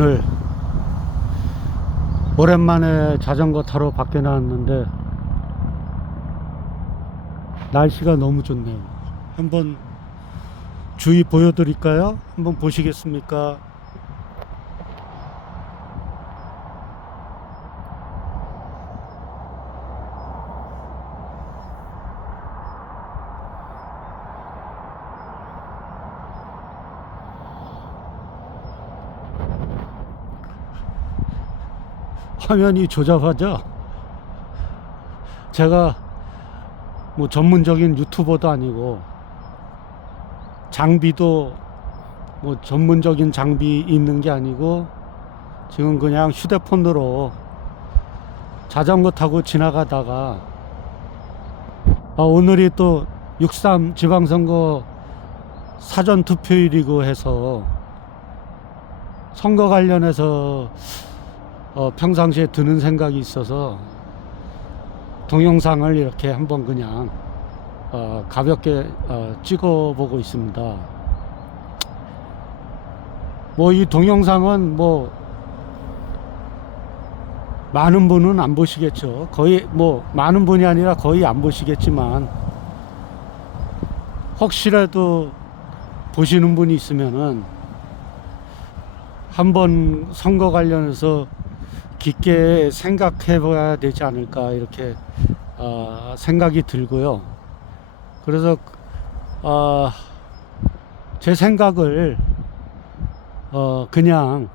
오늘 오랜만에 자전거 타러 밖에 나왔는데 날씨가 너무 좋네요. 한번 주위 보여드릴까요? 한번 보시겠습니까? 화면이 조잡하죠? 제가 뭐 전문적인 유튜버도 아니고 장비도 뭐 전문적인 장비 있는 게 아니고 지금 그냥 휴대폰으로 자전거 타고 지나가다가 오늘이 또 6.3 지방선거 사전투표일이고 해서 선거 관련해서 평상시에 드는 생각이 있어서 동영상을 이렇게 한번 그냥 가볍게 찍어보고 있습니다. 뭐 이 동영상은 뭐 많은 분은 안 보시겠죠. 거의 뭐 많은 분이 아니라 거의 안 보시겠지만 혹시라도 보시는 분이 있으면은 한번 선거 관련해서 깊게 생각해 봐야 되지 않을까 이렇게 생각이 들고요. 그래서 제 생각을 그냥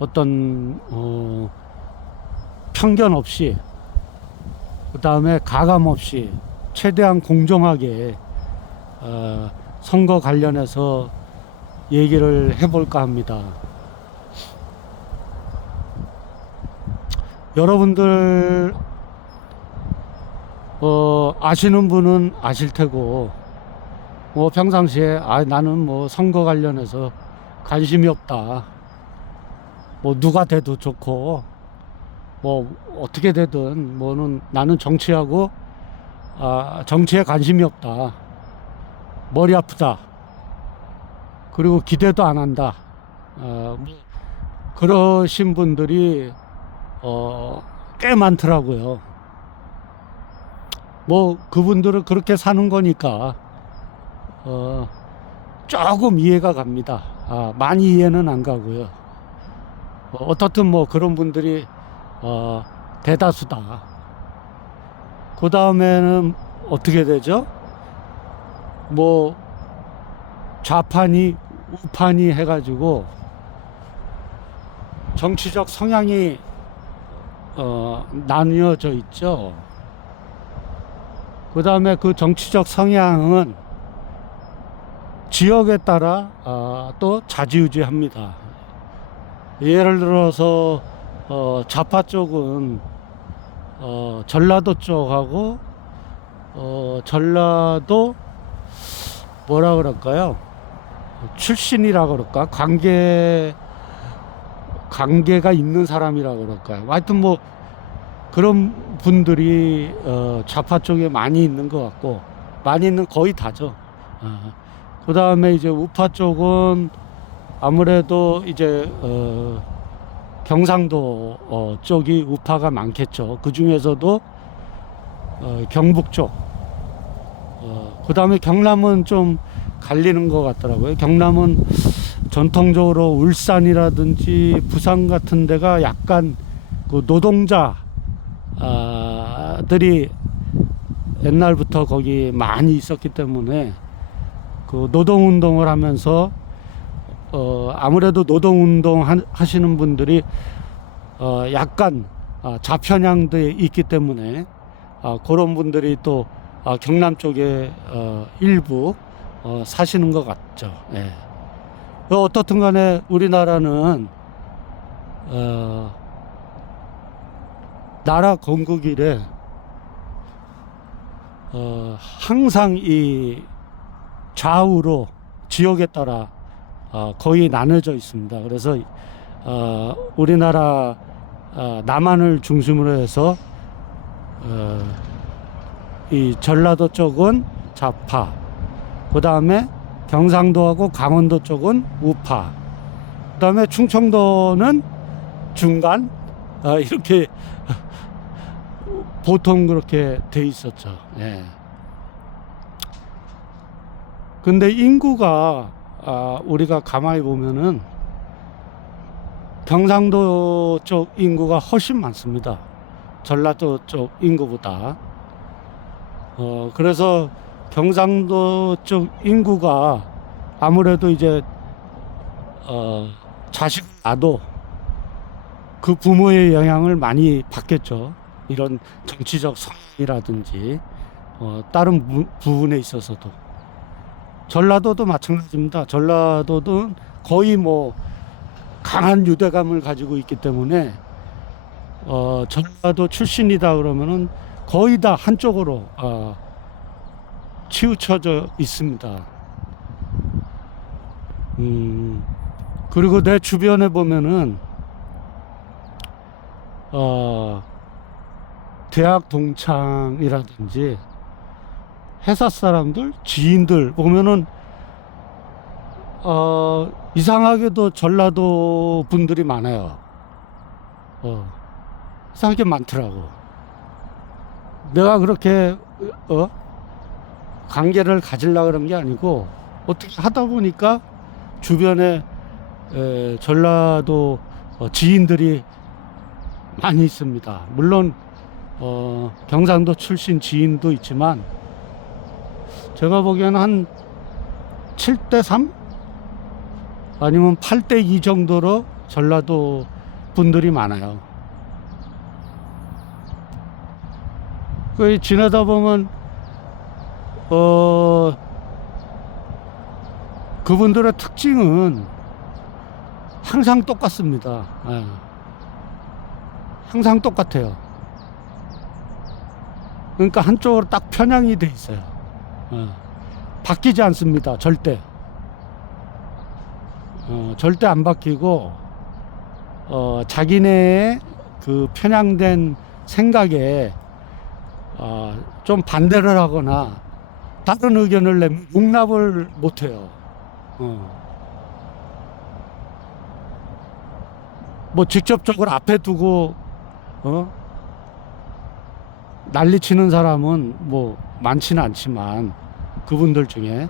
어떤 편견 없이 그 다음에 가감 없이 최대한 공정하게 선거 관련해서 얘기를 해볼까 합니다. 여러분들 아시는 분은 아실 테고 뭐 평상시에 나는 뭐 선거 관련해서 관심이 없다, 뭐 누가 돼도 좋고 뭐 어떻게 되든 뭐는 나는 정치하고 정치에 관심이 없다, 머리 아프다, 그리고 기대도 안 한다, 그러신 분들이 꽤 많더라고요. 뭐 그분들은 그렇게 사는 거니까 조금 이해가 갑니다. 많이 이해는 안 가고요. 어떻든 뭐 그런 분들이 대다수다. 그 다음에는 어떻게 되죠? 뭐 좌판이 우판이 해가지고 정치적 성향이 나뉘어져 있죠. 그 다음에 그 정치적 성향은 지역에 따라 또 좌지우지합니다. 예를 들어서 좌파 쪽은 전라도 쪽하고 전라도 뭐라 그럴까요? 출신이라 그럴까? 관계가 있는 사람이라 그럴까요? 하여튼 뭐 그런 분들이 좌파 쪽에 많이 있는 것 같고, 많이 있는 거의 다죠. 그 다음에 이제 우파 쪽은 아무래도 이제 경상도 쪽이 우파가 많겠죠. 그 중에서도 경북 쪽, 그 다음에 경남은 좀 갈리는 것 같더라고요. 경남은 전통적으로 울산이라든지 부산 같은 데가 약간 그 노동자들이 옛날부터 거기 많이 있었기 때문에 그 노동운동을 하면서 아무래도 노동운동 하시는 분들이 약간 좌편향도 있기 때문에 그런 분들이 또 경남 쪽에 일부 사시는 것 같죠. 예. 어떻든 간에 우리나라는 나라 건국 이래 항상 이 좌우로 지역에 따라 거의 나눠져 있습니다. 그래서 우리나라 남한을 중심으로 해서 이 전라도 쪽은 좌파, 그 다음에 경상도하고 강원도 쪽은 우파, 그다음에 충청도는 중간, 이렇게 보통 그렇게 돼 있었죠. 예. 근데 인구가 우리가 가만히 보면은 경상도 쪽 인구가 훨씬 많습니다. 전라도 쪽 인구보다. 그래서 경상도 쪽 인구가 아무래도 이제 자식 낳아도 그 부모의 영향을 많이 받겠죠. 이런 정치적 성이라든지 다른 부분에 있어서도. 전라도도 마찬가지입니다. 전라도도 거의 뭐 강한 유대감을 가지고 있기 때문에 전라도 출신이다 그러면은 거의 다 한쪽으로 치우쳐져 있습니다. 그리고 내 주변에 보면은 대학 동창이라든지 회사 사람들, 지인들 보면은 이상하게도 전라도 분들이 많아요. 이상하게 많더라고. 내가 그렇게 관계를 가지려고 그런 게 아니고 어떻게 하다 보니까 주변에 전라도 지인들이 많이 있습니다. 물론 경상도 출신 지인도 있지만 제가 보기에는 한 7대3 아니면 8대2 정도로 전라도 분들이 많아요. 그 지내다 보면 그분들의 특징은 항상 똑같습니다. 예. 항상 똑같아요. 그러니까 한쪽으로 딱 편향이 돼 있어요. 바뀌지 않습니다. 절대. 절대 안 바뀌고 자기네의 그 편향된 생각에 좀 반대를 하거나 다른 의견을 내면 용납을 못해요. 뭐 직접적으로 앞에 두고 난리치는 사람은 뭐 많지는 않지만 그분들 중에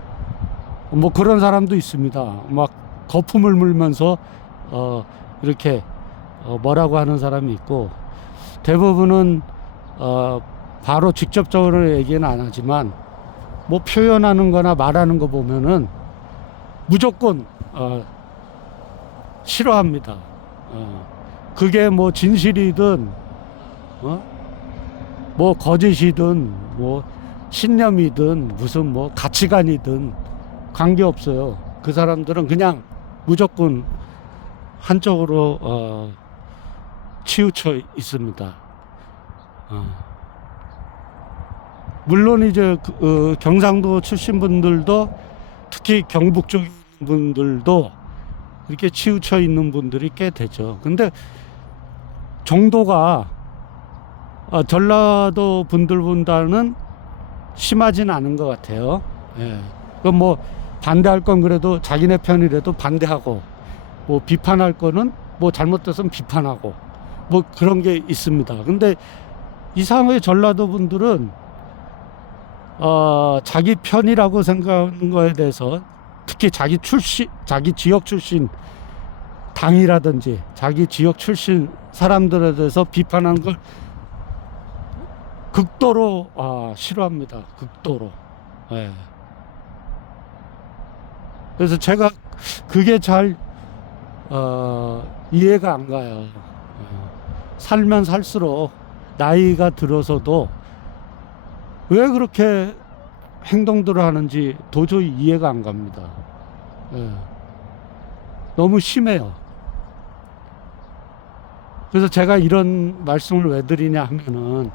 뭐 그런 사람도 있습니다. 막 거품을 물면서 이렇게 뭐라고 하는 사람이 있고, 대부분은 바로 직접적으로 얘기는 안 하지만 뭐 표현하는 거나 말하는 거 보면은 무조건 싫어합니다. 그게 뭐 진실이든 뭐 거짓이든 뭐 신념이든 무슨 뭐 가치관이든 관계없어요. 그 사람들은 그냥 무조건 한쪽으로 치우쳐 있습니다. 물론 이제 경상도 출신 분들도, 특히 경북 쪽 분들도 이렇게 치우쳐 있는 분들이 꽤 되죠. 근데 정도가 전라도 분들보다는 심하진 않은 것 같아요. 예. 그럼 뭐 반대할 건 그래도 자기네 편이라도 반대하고, 뭐 비판할 거는 뭐 잘못됐으면 비판하고, 뭐 그런 게 있습니다. 근데 이상하게 전라도 분들은 자기 편이라고 생각하는 거에 대해서, 특히 자기 지역 출신 당이라든지 자기 지역 출신 사람들에 대해서 비판하는 걸 극도로 싫어합니다. 극도로. 예. 그래서 제가 그게 잘 이해가 안 가요. 살면 살수록 나이가 들어서도 왜 그렇게 행동들을 하는지 도저히 이해가 안 갑니다. 예. 너무 심해요. 그래서 제가 이런 말씀을 왜 드리냐 하면은,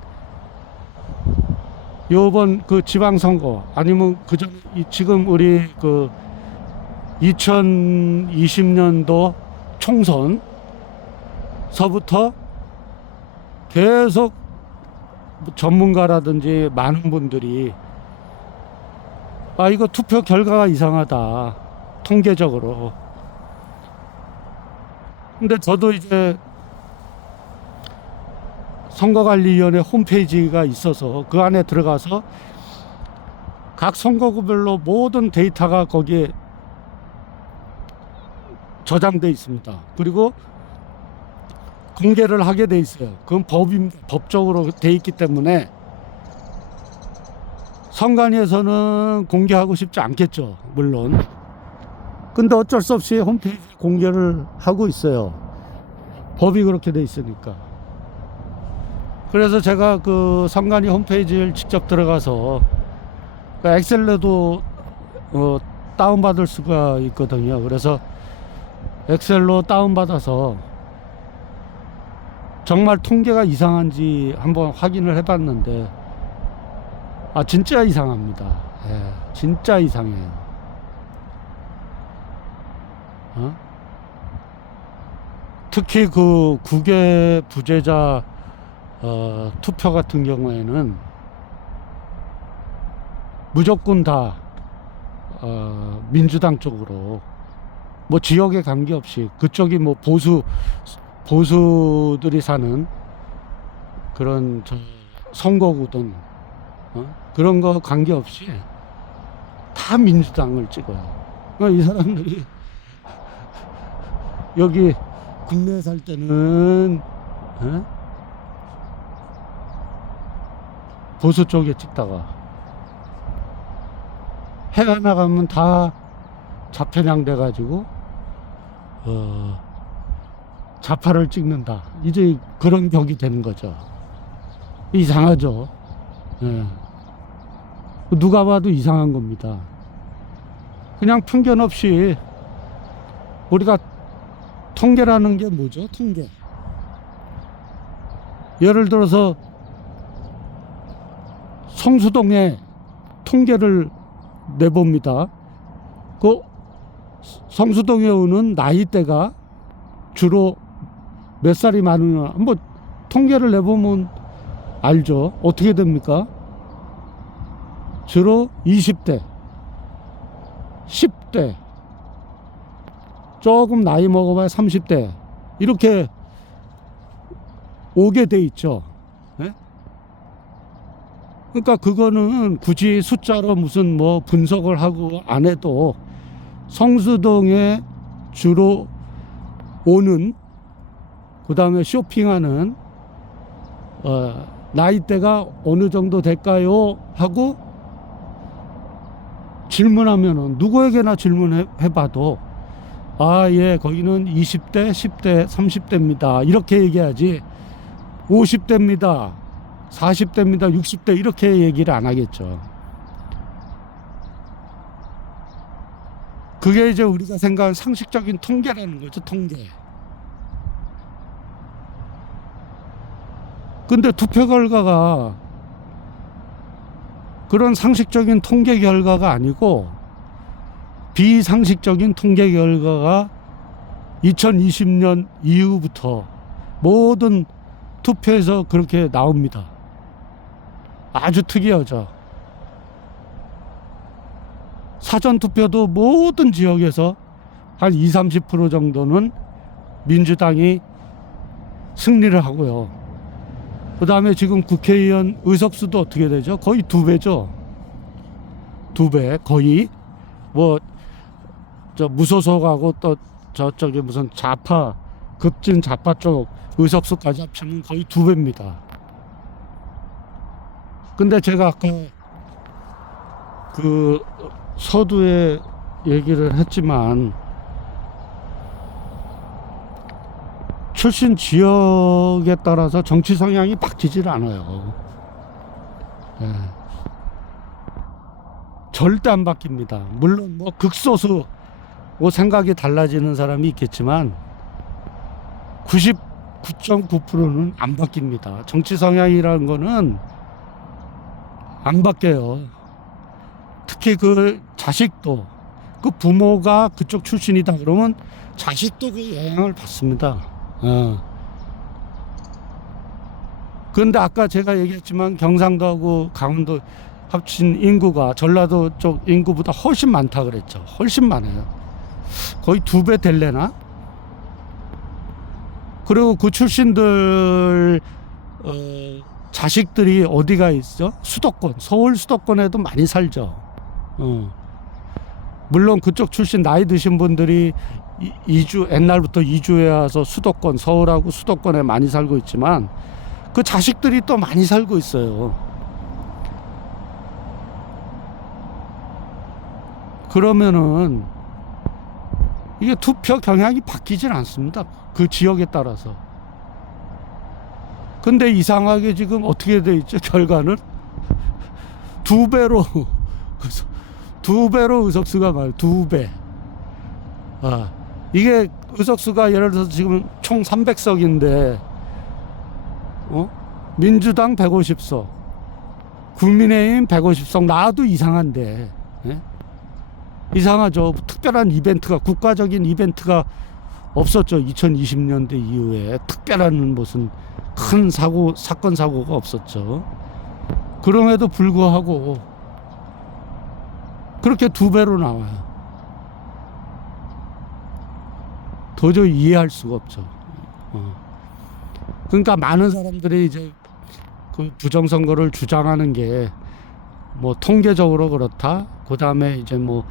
요번 그 지방선거 아니면 그전 지금 우리 그 2020년도 총선서부터 계속 전문가라든지 많은 분들이 이거 투표 결과가 이상하다, 통계적으로 근데 저도 이제 선거관리위원회 홈페이지가 있어서 그 안에 들어가서 각 선거구별로 모든 데이터가 거기에 저장돼 있습니다. 그리고 공개를 하게 돼 있어요. 그건 법적으로 돼 있기 때문에 선관위에서는 공개하고 싶지 않겠죠, 물론. 근데 어쩔 수 없이 홈페이지 공개를 하고 있어요. 법이 그렇게 돼 있으니까. 그래서 제가 그 선관위 홈페이지를 직접 들어가서 엑셀로도 다운받을 수가 있거든요. 그래서 엑셀로 다운받아서 정말 통계가 이상한지 한번 확인을 해봤는데, 아, 진짜 이상합니다. 예, 진짜 이상해요. 특히 그 국외 부재자 투표 같은 경우에는 무조건 다 민주당 쪽으로, 뭐 지역에 관계없이, 그쪽이 뭐 보수들이 사는 그런 선거구든 그런 거 관계없이 다 민주당을 찍어요. 이 사람들이 여기 국내에 살 때는 보수 쪽에 찍다가 해가 나가면 다 좌편향 돼가지고 좌파를 찍는다. 이제 그런 격이 되는 거죠. 이상하죠. 예. 누가 봐도 이상한 겁니다. 그냥 편견 없이 우리가 통계라는 게 뭐죠? 통계. 예를 들어서 성수동에 통계를 내봅니다. 그 성수동에 오는 나이대가 주로 몇 살이 많으냐, 뭐 통계를 내보면 알죠. 어떻게 됩니까? 주로 20대, 10대, 조금 나이 먹어봐야 30대, 이렇게 오게 돼 있죠. 네? 그러니까 그거는 굳이 숫자로 무슨 뭐 분석을 하고 안 해도 성수동에 주로 오는, 그 다음에 쇼핑하는 나이대가 어느 정도 될까요? 하고 질문하면은, 누구에게나 질문해봐도 아, 예, 거기는 20대, 10대, 30대입니다. 이렇게 얘기하지 50대입니다, 40대입니다, 60대 이렇게 얘기를 안 하겠죠. 그게 이제 우리가 생각하는 상식적인 통계라는 거죠, 통계. 근데 투표 결과가 그런 상식적인 통계 결과가 아니고 비상식적인 통계 결과가 2020년 이후부터 모든 투표에서 그렇게 나옵니다. 아주 특이하죠. 사전투표도 모든 지역에서 한 20, 30% 정도는 민주당이 승리를 하고요. 그 다음에 지금 국회의원 의석수도 어떻게 되죠? 거의 2배죠. 2배, 거의. 뭐, 무소속하고 또 저쪽에 무슨 좌파, 급진 좌파 쪽 의석수까지 합치면 거의 2배입니다. 근데 제가 아까 그 서두에 얘기를 했지만, 출신 지역에 따라서 정치 성향이 바뀌질 않아요. 예. 절대 안 바뀝니다. 물론 뭐 극소수 뭐 생각이 달라지는 사람이 있겠지만 99.9%는 안 바뀝니다. 정치 성향이라는 거는 안 바뀌어요. 특히 그 자식도, 그 부모가 그쪽 출신이다 그러면 자식도 그 영향을 받습니다. 그런데 아까 제가 얘기했지만 경상도하고 강원도 합친 인구가 전라도 쪽 인구보다 훨씬 많다 그랬죠. 훨씬 많아요. 거의 2배 될래나? 그리고 그 출신들 자식들이 어디가 있어? 수도권, 서울 수도권에도 많이 살죠. 물론 그쪽 출신 나이 드신 분들이 이주, 옛날부터 이주해 와서 수도권, 서울하고 수도권에 많이 살고 있지만 그 자식들이 또 많이 살고 있어요. 그러면은 이게 투표 경향이 바뀌질 않습니다. 그 지역에 따라서. 근데 이상하게 지금 어떻게 돼 있죠? 결과는 두 배로 의석수가 많아요. 두 배. 이게 의석수가 예를 들어서 지금 총 300석인데 민주당 150석, 국민의힘 150석 나와도 이상한데, 예? 이상하죠. 특별한 이벤트가, 국가적인 이벤트가 없었죠. 2020년대 이후에 특별한 무슨 큰 사건 사고가 없었죠. 그럼에도 불구하고 그렇게 두 배로 나와요. 도저히 이해할 수가 없죠. 그러니까 많은 사람들이 이제 그 부정선거를 주장하는 게 뭐 통계적으로 그렇다. 그 다음에 이제 뭐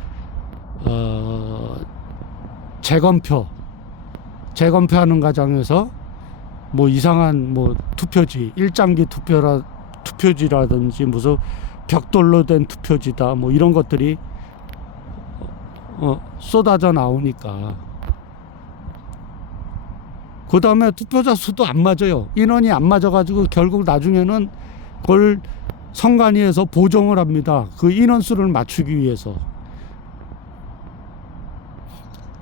재검표하는 과정에서 뭐 이상한 뭐 투표지, 일장기 투표지라든지 무슨 벽돌로 된 투표지다 뭐 이런 것들이 쏟아져 나오니까 그 다음에 투표자 수도 안 맞아요. 인원이 안 맞아가지고 결국 나중에는 그걸 선관위에서 보정을 합니다. 그 인원수를 맞추기 위해서.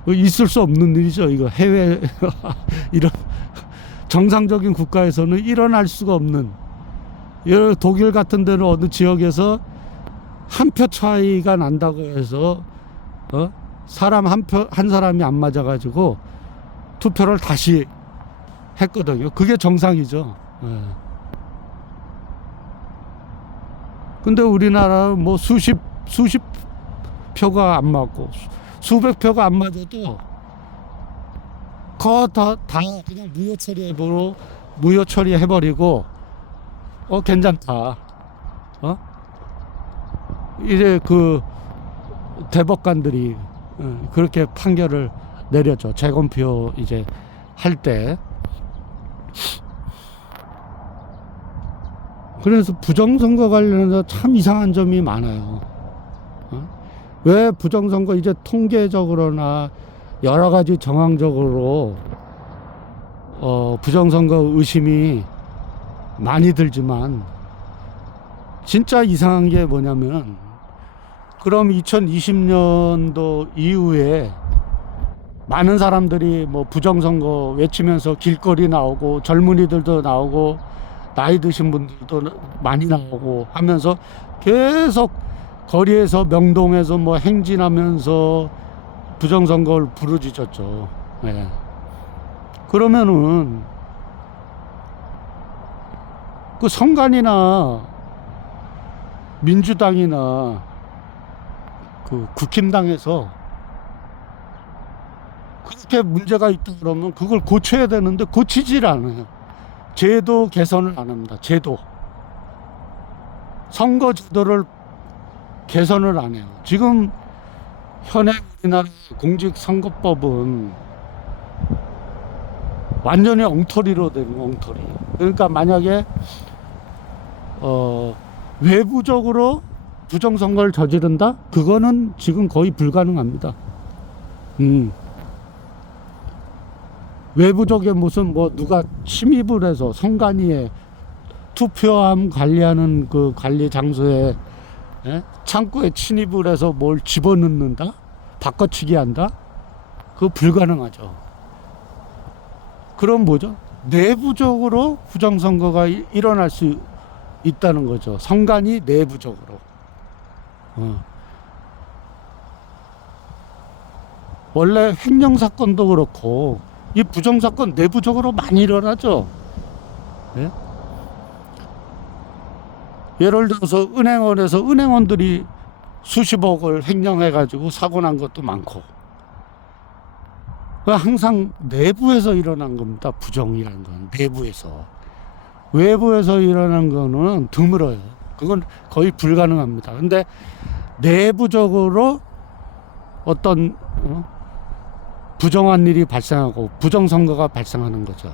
있을 수 없는 일이죠. 이거 해외 이런 정상적인 국가에서는 일어날 수가 없는. 독일 같은 데는 어느 지역에서 한 표 차이가 난다고 해서 사람 한 사람이 안 맞아가지고 투표를 다시 했거든요. 그게 정상이죠. 근데 우리나라는 뭐 수십 표가 안 맞고 수백 표가 안 맞아도 그거 다 그냥 무효 처리해버리고 괜찮다. 이제 그 대법관들이 그렇게 판결을 내렸죠. 재검표 이제 할 때. 그래서 부정선거 관련해서 참 이상한 점이 많아요. 왜 부정선거 이제 통계적으로나 여러 가지 정황적으로 부정선거 의심이 많이 들지만 진짜 이상한 게 뭐냐면 그럼 2020년도 이후에 많은 사람들이 뭐 부정선거 외치면서 길거리 나오고 젊은이들도 나오고 나이 드신 분들도 많이 나오고 하면서 계속 거리에서 명동에서 뭐 행진하면서 부정선거를 부르짖었죠. 네. 그러면은 그 선관위나 민주당이나 그 국힘당에서 그렇게 문제가 있다 그러면 그걸 고쳐야 되는데 고치질 않아요. 제도 개선을 안 합니다. 선거 제도를 개선을 안 해요. 지금 현행 우리나라 공직선거법은 완전히 엉터리로 된 엉터리. 그러니까 만약에 외부적으로 부정선거를 저지른다? 그거는 지금 거의 불가능합니다. 외부적에 무슨 뭐 누가 침입을 해서 선관위에 투표함 관리하는 그 관리 장소에 창고에 침입을 해서 뭘 집어넣는다? 바꿔치기 한다? 그거 불가능하죠. 그럼 뭐죠? 내부적으로 부정선거가 일어날 수 있다는 거죠. 선관위 내부적으로. 원래 횡령사건도 그렇고 이 부정사건 내부적으로 많이 일어나죠. 네? 예를 들어서 은행원에서 은행원들이 수십억을 횡령해가지고 사고 난 것도 많고, 항상 내부에서 일어난 겁니다. 부정이라는 건 내부에서. 외부에서 일어난 거는 드물어요. 그건 거의 불가능합니다. 근데 내부적으로 어떤 부정한 일이 발생하고 부정선거가 발생하는 거죠.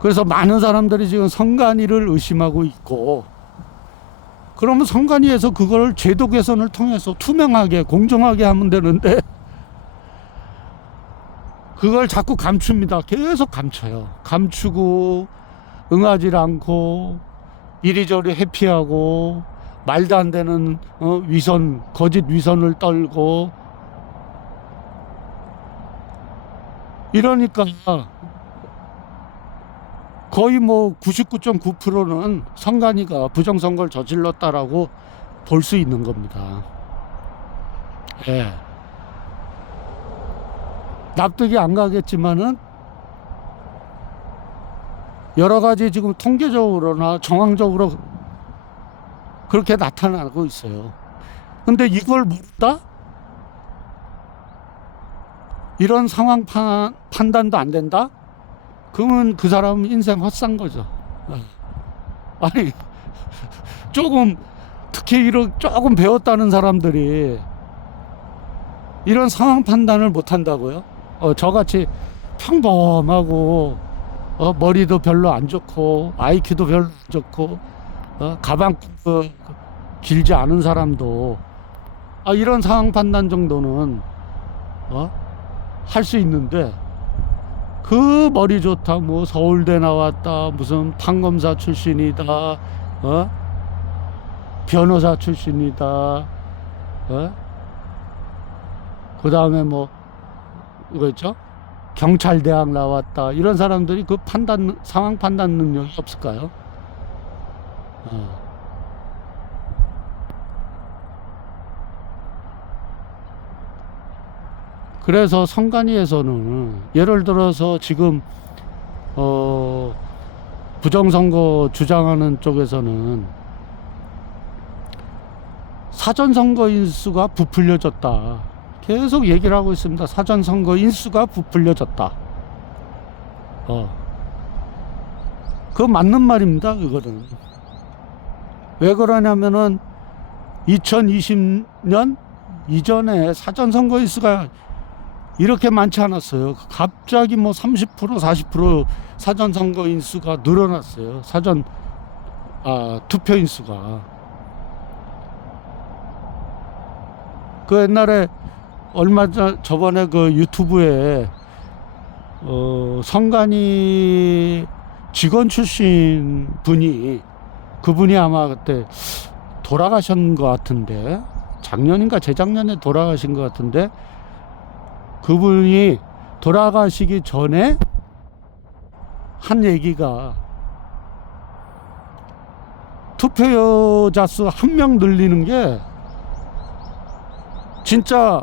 그래서 많은 사람들이 지금 선관위를 의심하고 있고, 그러면 선관위에서 그걸 제도 개선을 통해서 투명하게 공정하게 하면 되는데 그걸 자꾸 감춥니다. 계속 감춰요. 감추고 응하지 않고 이리저리 회피하고 말도 안 되는 위선, 거짓 위선을 떨고 이러니까 거의 뭐 99.9%는 선관위가 부정선거를 저질렀다라고 볼 수 있는 겁니다. 예. 납득이 안 가겠지만은 여러 가지 지금 통계적으로나 정황적으로 그렇게 나타나고 있어요. 근데 이걸 모른다? 이런 상황 판단도 안 된다? 그러면 그 사람은 인생 헛산 거죠. 아니, 특히 조금 배웠다는 사람들이 이런 상황 판단을 못 한다고요? 저같이 평범하고, 머리도 별로 안 좋고, IQ도 별로 안 좋고, 가방도 길지 않은 사람도, 이런 상황 판단 정도는, 할 수 있는데, 그 머리 좋다, 뭐, 서울대 나왔다, 무슨 판검사 출신이다, 변호사 출신이다, 그 다음에 뭐, 이거 있죠? 경찰대학 나왔다. 이런 사람들이 그 상황 판단 능력이 없을까요? 그래서 선관위에서는 예를 들어서 지금 부정선거 주장하는 쪽에서는 사전선거 인수가 부풀려졌다. 계속 얘기를 하고 있습니다. 사전선거 인수가 부풀려졌다. 그거 맞는 말입니다. 그거는. 왜 그러냐면은 2020년 이전에 사전선거 인수가 이렇게 많지 않았어요. 갑자기 뭐 30%, 40% 사전선거 인수가 늘어났어요. 투표 인수가. 그 옛날에 저번에 그 유튜브에 선관위 직원 출신 그분이 아마 그때 돌아가신 것 같은데, 작년인가 재작년에 돌아가신 것 같은데, 그분이 돌아가시기 전에 한 얘기가 투표자 수 1명 늘리는 게 진짜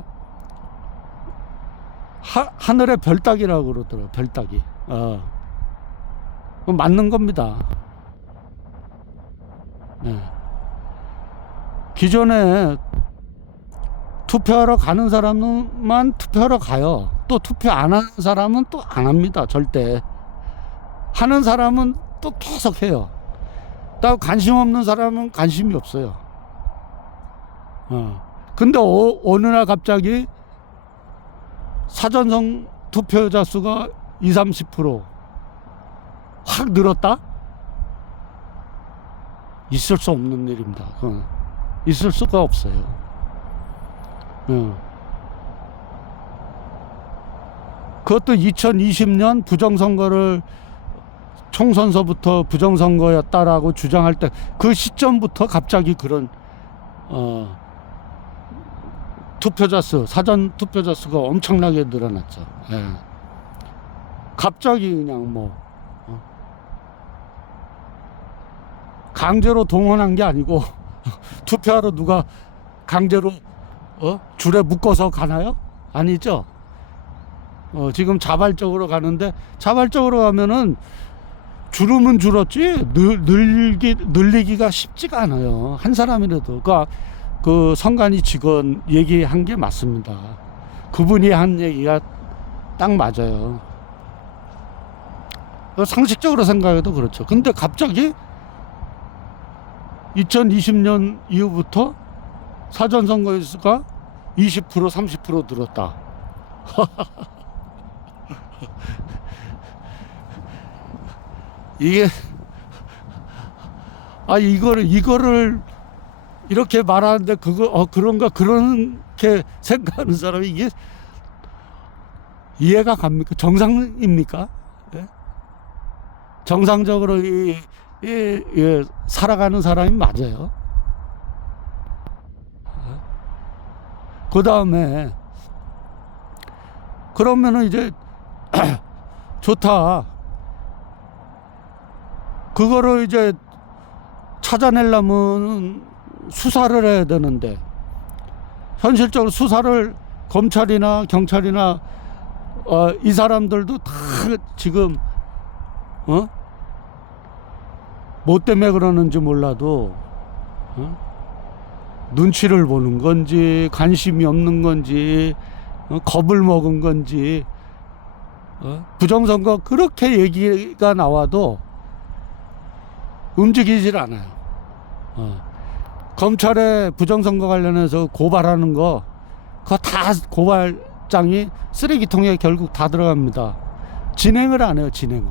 하늘의 별 따기라고 그러더라고요. 별 따기. 맞는 겁니다. 네. 기존에 투표하러 가는 사람만 투표하러 가요. 또 투표 안 하는 사람은 또 안 합니다. 절대. 하는 사람은 또 계속 해요. 또 관심 없는 사람은 관심이 없어요. 근데 어느 날 갑자기 사전성 투표자 수가 20, 30% 확 늘었다? 있을 수 없는 일입니다. 있을 수가 없어요. 그것도 2020년 부정선거를 총선서부터 부정선거였다라고 주장할 때 그 시점부터 갑자기 그런 사전 투표자 수가 엄청나게 늘어났죠. 갑자기 그냥 강제로 동원한 게 아니고 투표하러 누가 강제로 줄에 묶어서 가나요? 아니죠. 지금 자발적으로 가는데, 자발적으로 가면은 줄으면 줄었지 늘리기가 쉽지가 않아요. 한 사람이라도. 그 선관위 직원 얘기한 게 맞습니다. 그분이 한 얘기가 딱 맞아요. 상식적으로 생각해도 그렇죠. 근데 갑자기 2020년 이후부터 사전선거에서가 20% 30% 늘었다. 이게 이거를 이렇게 말하는데 그런가 그렇게 생각하는 사람이 이게 이해가 갑니까? 정상입니까? 예? 정상적으로 살아가는 사람이 맞아요. 그 다음에 그러면은 이제 좋다. 그거를 이제 찾아내려면 수사를 해야 되는데 현실적으로 수사를 검찰이나 경찰이나 이 사람들도 다 지금 뭐 때문에 그러는지 몰라도 눈치를 보는 건지 관심이 없는 건지 겁을 먹은 건지 부정선거 그렇게 얘기가 나와도 움직이질 않아요. 검찰에 부정선거 관련해서 고발하는 거 그거 다 고발장이 쓰레기통에 결국 다 들어갑니다. 진행을 안 해요. 진행을.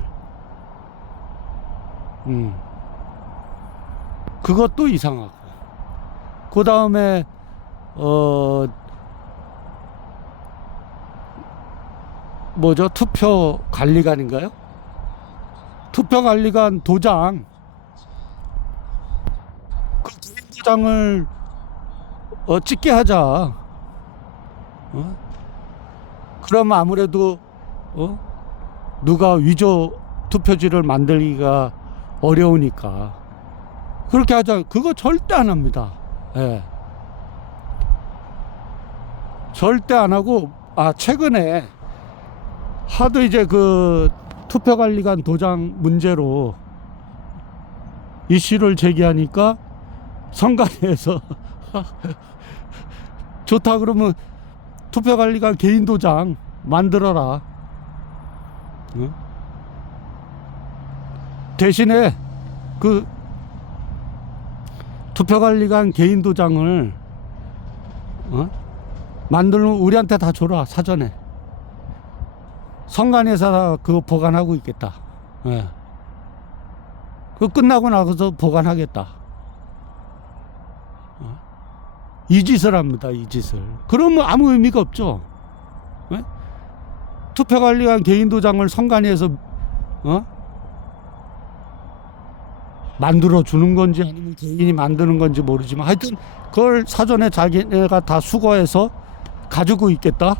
그것도 이상하고 그 다음에 뭐죠? 투표관리관인가요? 투표관리관 도장 그 도장을 찍게 하자. 그럼 아무래도 누가 위조 투표지를 만들기가 어려우니까 그렇게 하자. 그거 절대 안 합니다. 예. 절대 안 하고 최근에 하도 이제 그 투표관리관 도장 문제로 이슈를 제기하니까 선관위에서 좋다 그러면 투표관리관 개인 도장 만들어라. 대신에 그 투표관리관 개인 도장을 만들면 우리한테 다 줘라. 사전에 선관위에서 그거 보관하고 있겠다. 예. 그 끝나고 나서 보관하겠다. 이 짓을 합니다. 이 짓을. 그러면 아무 의미가 없죠. 예? 투표관리관 개인 도장을 선관위에서 만들어 주는 건지 아니면 개인이 만드는 건지 모르지만 하여튼 그걸 사전에 자기네가 다 수거해서 가지고 있겠다.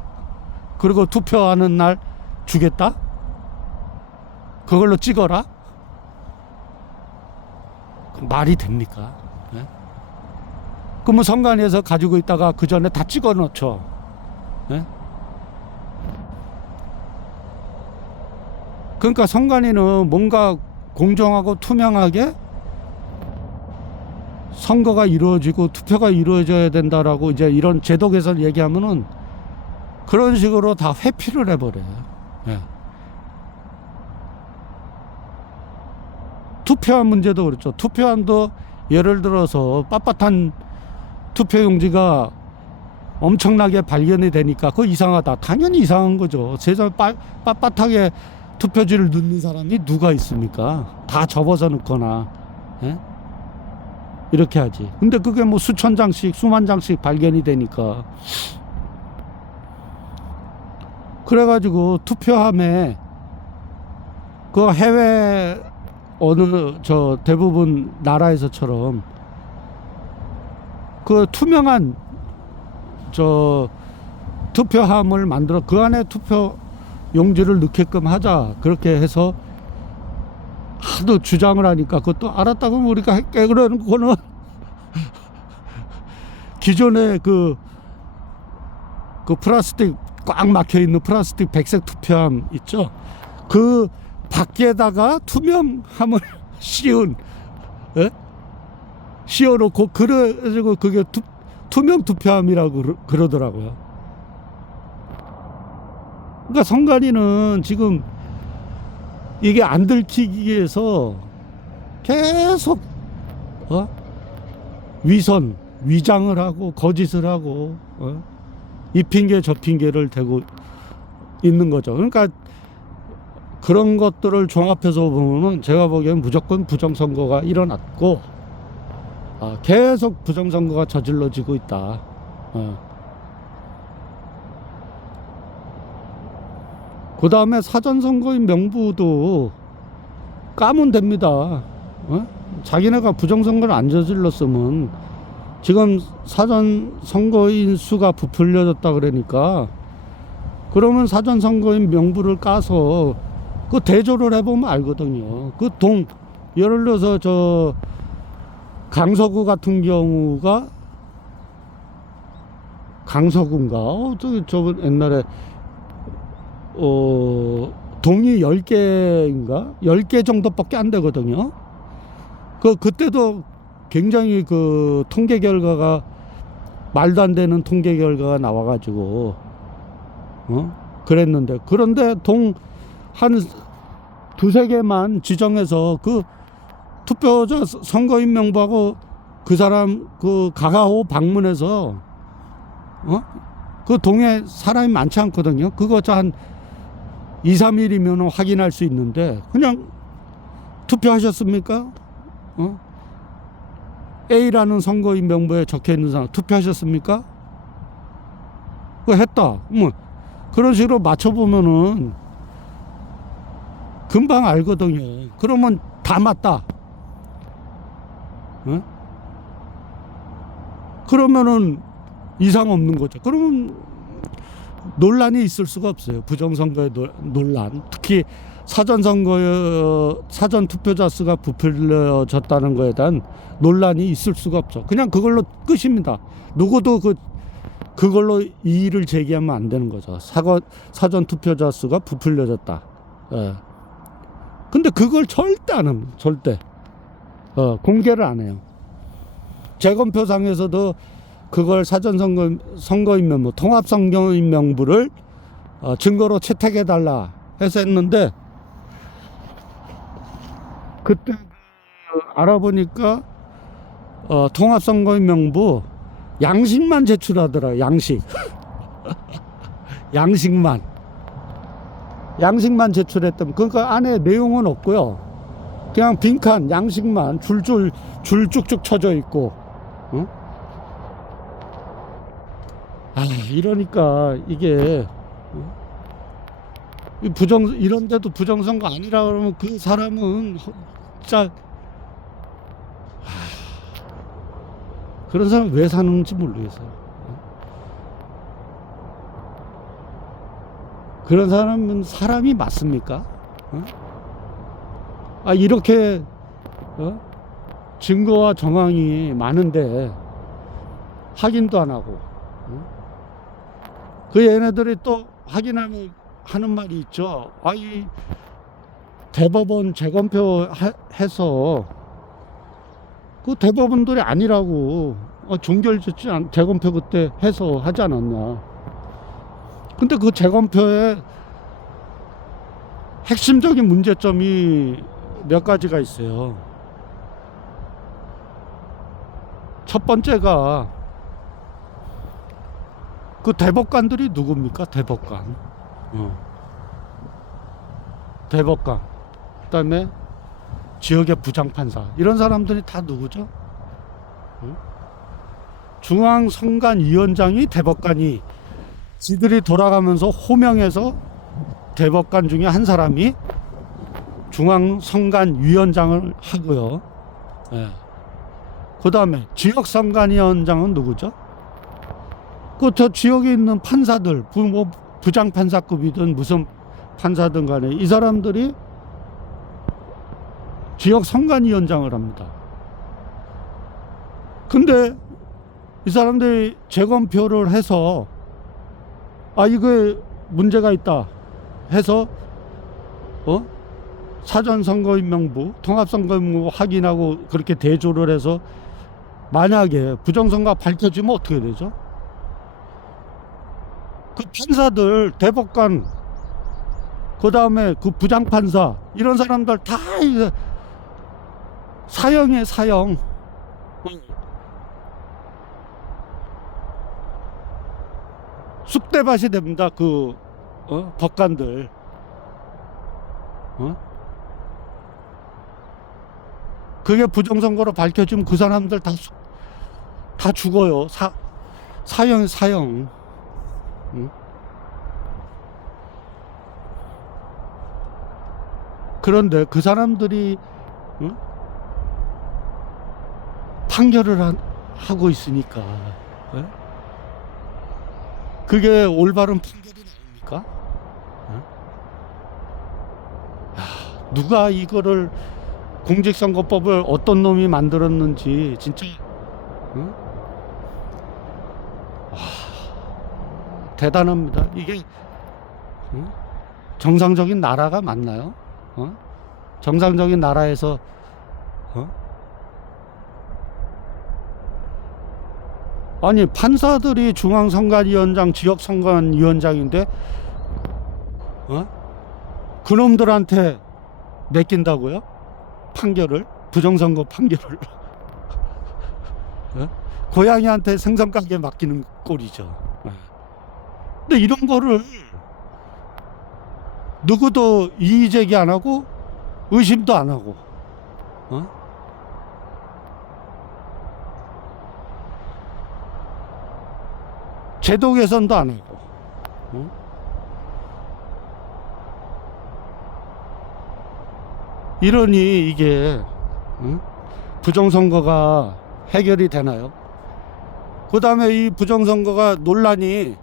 그리고 투표하는 날 주겠다. 그걸로 찍어라. 말이 됩니까? 네? 그러면 선관위에서 가지고 있다가 그 전에 다 찍어 놓죠. 네? 그러니까 선관위는 뭔가 공정하고 투명하게 선거가 이루어지고 투표가 이루어져야 된다라고 이제 이런 제도 개선 얘기하면은 그런 식으로 다 회피를 해버려요. 예. 투표함 문제도 그렇죠. 투표함도 예를 들어서 빳빳한 투표용지가 엄청나게 발견이 되니까 그거 이상하다. 당연히 이상한 거죠. 세상에 빳빳하게 투표지를 넣는 사람이 누가 있습니까? 다 접어서 넣거나 이렇게 하지. 근데 그게 뭐 수천 장씩 수만 장씩 발견이 되니까 그래가지고 투표함에 그 해외 어느 대부분 나라에서처럼 그 투명한 투표함을 만들어 그 안에 투표 용지를 넣게끔 하자. 그렇게 해서 하도 주장을 하니까 그것도 알았다고 우리가 할게. 그러는 거는 기존에 그 플라스틱 꽉 막혀 있는 플라스틱 백색 투표함 있죠. 그 밖에다가 투명함을 씌워놓고 그래가지고 그게 투명 투표함이라고 그러더라고요. 그러니까 선관위는 지금 이게 안 들키기 위해서 계속 위장을 하고 거짓을 하고 이 핑계 저 핑계를 대고 있는 거죠. 그러니까 그런 것들을 종합해서 보면은 제가 보기엔 무조건 부정선거가 일어났고 계속 부정선거가 저질러지고 있다. 그 다음에 사전선거인 명부도 까면 됩니다. 자기네가 부정선거를 안 저질렀으면 지금 사전선거인 수가 부풀려졌다 그러니까 그러면 사전선거인 명부를 까서 그 대조를 해보면 알거든요. 예를 들어서 저 강서구 같은 경우가 강서구인가? 저번 옛날에 동이 10개인가? 10개 정도밖에 안 되거든요. 그때도 굉장히 그 통계 결과가 말도 안 되는 통계 결과가 나와가지고 그랬는데 그런데 한 두세 개만 지정해서 그 투표자 선거인 명부하고 그 사람 그 가가호 방문해서 그 동에 사람이 많지 않거든요. 그거 한 2, 3일이면 확인할 수 있는데 그냥 투표하셨습니까? A라는 선거인 명부에 적혀 있는 사람 투표하셨습니까? 그거 했다. 뭐 그런 식으로 맞춰보면은 금방 알거든요. 그러면 다 맞다. 그러면은 이상 없는 거죠. 그러면 논란이 있을 수가 없어요. 부정선거의 논란. 특히 사전 투표자 수가 부풀려졌다는 거에 대한 논란이 있을 수가 없죠. 그냥 그걸로 끝입니다. 누구도 그걸로 이의를 제기하면 안 되는 거죠. 사전 투표자 수가 부풀려졌다. 근데 그걸 절대 안 합니다. 절대. 공개를 안 해요. 재검표상에서도 그걸 선거인 명부, 통합선거인 명부를 증거로 채택해달라 해서 했는데 그때 알아보니까 통합선거인 명부 양식만 제출하더라. 양식. 양식만 제출했다면 그러니까 안에 내용은 없고요. 그냥 빈칸 양식만 줄 쭉쭉 쳐져 있고. 이러니까 이게 이런데도 부정선거 아니라 그러면 그 사람은 진짜 그런 사람 왜 사는지 모르겠어요. 그런 사람은 사람이 맞습니까? 이렇게 증거와 정황이 많은데 확인도 안 하고 그 얘네들이 또 확인하면 하는 말이 있죠. 이 대법원 재검표 해서 그 대법원들이 아니라고 종결됐지 재검표 그때 해서 하지 않았냐. 근데 그 재검표에 핵심적인 문제점이 몇 가지가 있어요. 첫 번째가 그 대법관들이 누굽니까? 대법관. 그다음에 지역의 부장판사. 이런 사람들이 다 누구죠? 중앙선관위원장이 대법관이 지들이 돌아가면서 호명해서 대법관 중에 한 사람이 중앙선관위원장을 하고요. 그 다음에 지역선관위원장은 누구죠? 저 지역에 있는 판사들, 부장판사급이든 무슨 판사든 간에 이 사람들이 지역선관위원장을 합니다. 근데 이 사람들이 재검표를 해서 이거에 문제가 있다 해서 사전선거인 명부, 통합선거인 명부 확인하고 그렇게 대조를 해서 만약에 부정선거가 밝혀지면 어떻게 되죠? 그 판사들, 대법관 그 다음에 그 부장판사 이런 사람들 다 이제 사형이에요, 사형. 쑥대밭이 됩니다. 그 법관들. 그게 부정선거로 밝혀지면 그 사람들 다 죽어요. 사형, 사형. 응? 그런데 그 사람들이 판결을 하고 있으니까 그게 올바른 판결이 나옵니까? 누가 이거를 공직선거법을 어떤 놈이 만들었는지 진짜 대단합니다. 이게 정상적인 나라가 맞나요? 정상적인 나라에서 아니 판사들이 중앙선관위원장 지역선관위원장인데 그놈들한테 맡긴다고요? 판결을? 부정선거 판결을 고양이한테 생선가게 맡기는 꼴이죠. 근데 이런 거를 누구도 이의제기 안 하고 의심도 안 하고 제도 개선도 안 하고 이러니 이게 부정선거가 해결이 되나요? 그 다음에 이 부정선거가 논란이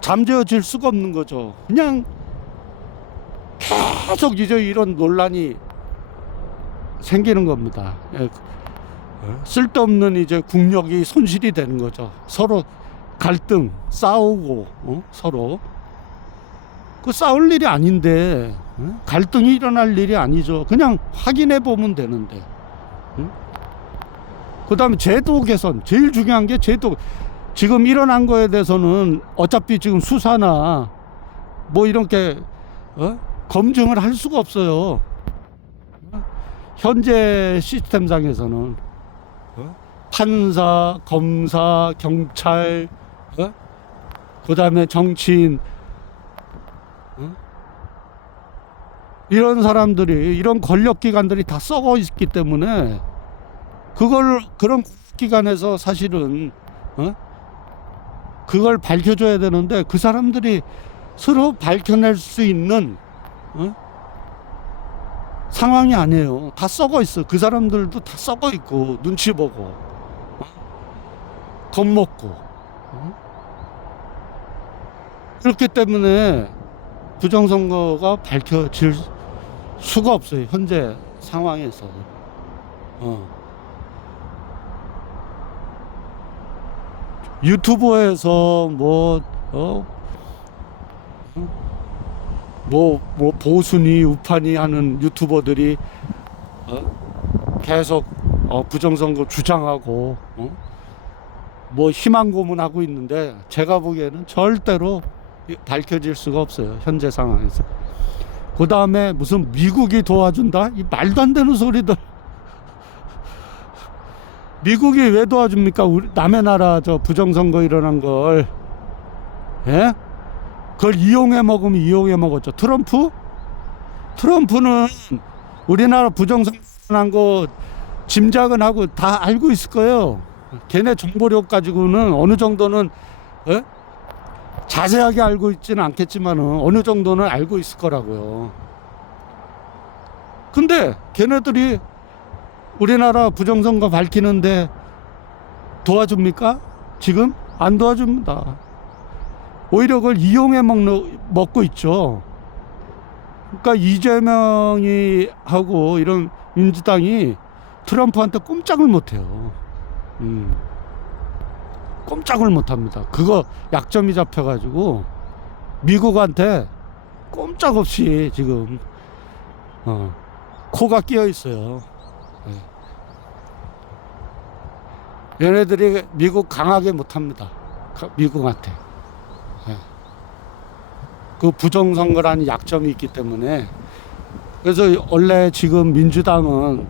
잠재워질 수가 없는 거죠. 그냥 계속 이제 이런 논란이 생기는 겁니다. 쓸데없는 이제 국력이 손실이 되는 거죠. 서로 갈등, 싸우고 서로 그 싸울 일이 아닌데 갈등이 일어날 일이 아니죠. 그냥 확인해 보면 되는데. 그 다음에 제도 개선, 제일 중요한 게 제도. 지금 일어난 거에 대해서는 어차피 지금 수사나 뭐 이렇게 검증을 할 수가 없어요. 현재 시스템상에서는 판사, 검사, 경찰, 그 다음에 정치인 이런 사람들이, 이런 권력기관들이 다 썩어 있기 때문에 그런 기관에서 사실은 그걸 밝혀줘야 되는데 그 사람들이 서로 밝혀낼 수 있는 상황이 아니에요. 다 썩어 있어. 그 사람들도 다 썩어 있고 눈치 보고 겁먹고 그렇기 때문에 부정선거가 밝혀질 수가 없어요. 현재 상황에서. 유튜브에서 뭐 보수니 우파니 하는 유튜버들이 계속 부정선거 주장하고 뭐 희망 고문하고 있는데 제가 보기에는 절대로 밝혀질 수가 없어요. 현재 상황에서. 그 다음에 무슨 미국이 도와준다? 이 말도 안 되는 소리들. 미국이 왜 도와줍니까? 우리 남의 나라 저 부정선거 일어난 걸. 예? 그걸 이용해 먹으면 이용해 먹었죠. 트럼프는 우리나라 부정선거 일어난 거 짐작은 하고 다 알고 있을 거예요. 걔네 정보력 가지고는 어느 정도는 자세하게 알고 있지는 않겠지만은 어느 정도는 알고 있을 거라고요. 근데 걔네들이 우리나라 부정선거 밝히는데 도와줍니까? 지금 안 도와줍니다. 오히려 그걸 이용해 먹고 있죠. 그러니까 이재명이 하고 이런 민주당이 트럼프한테 꼼짝을 못해요. 꼼짝을 못합니다. 그거 약점이 잡혀가지고 미국한테 꼼짝없이 지금 코가 끼어 있어요. 얘네들이 미국 강하게 못합니다. 미국한테. 그 부정선거라는 약점이 있기 때문에. 그래서 원래 지금 민주당은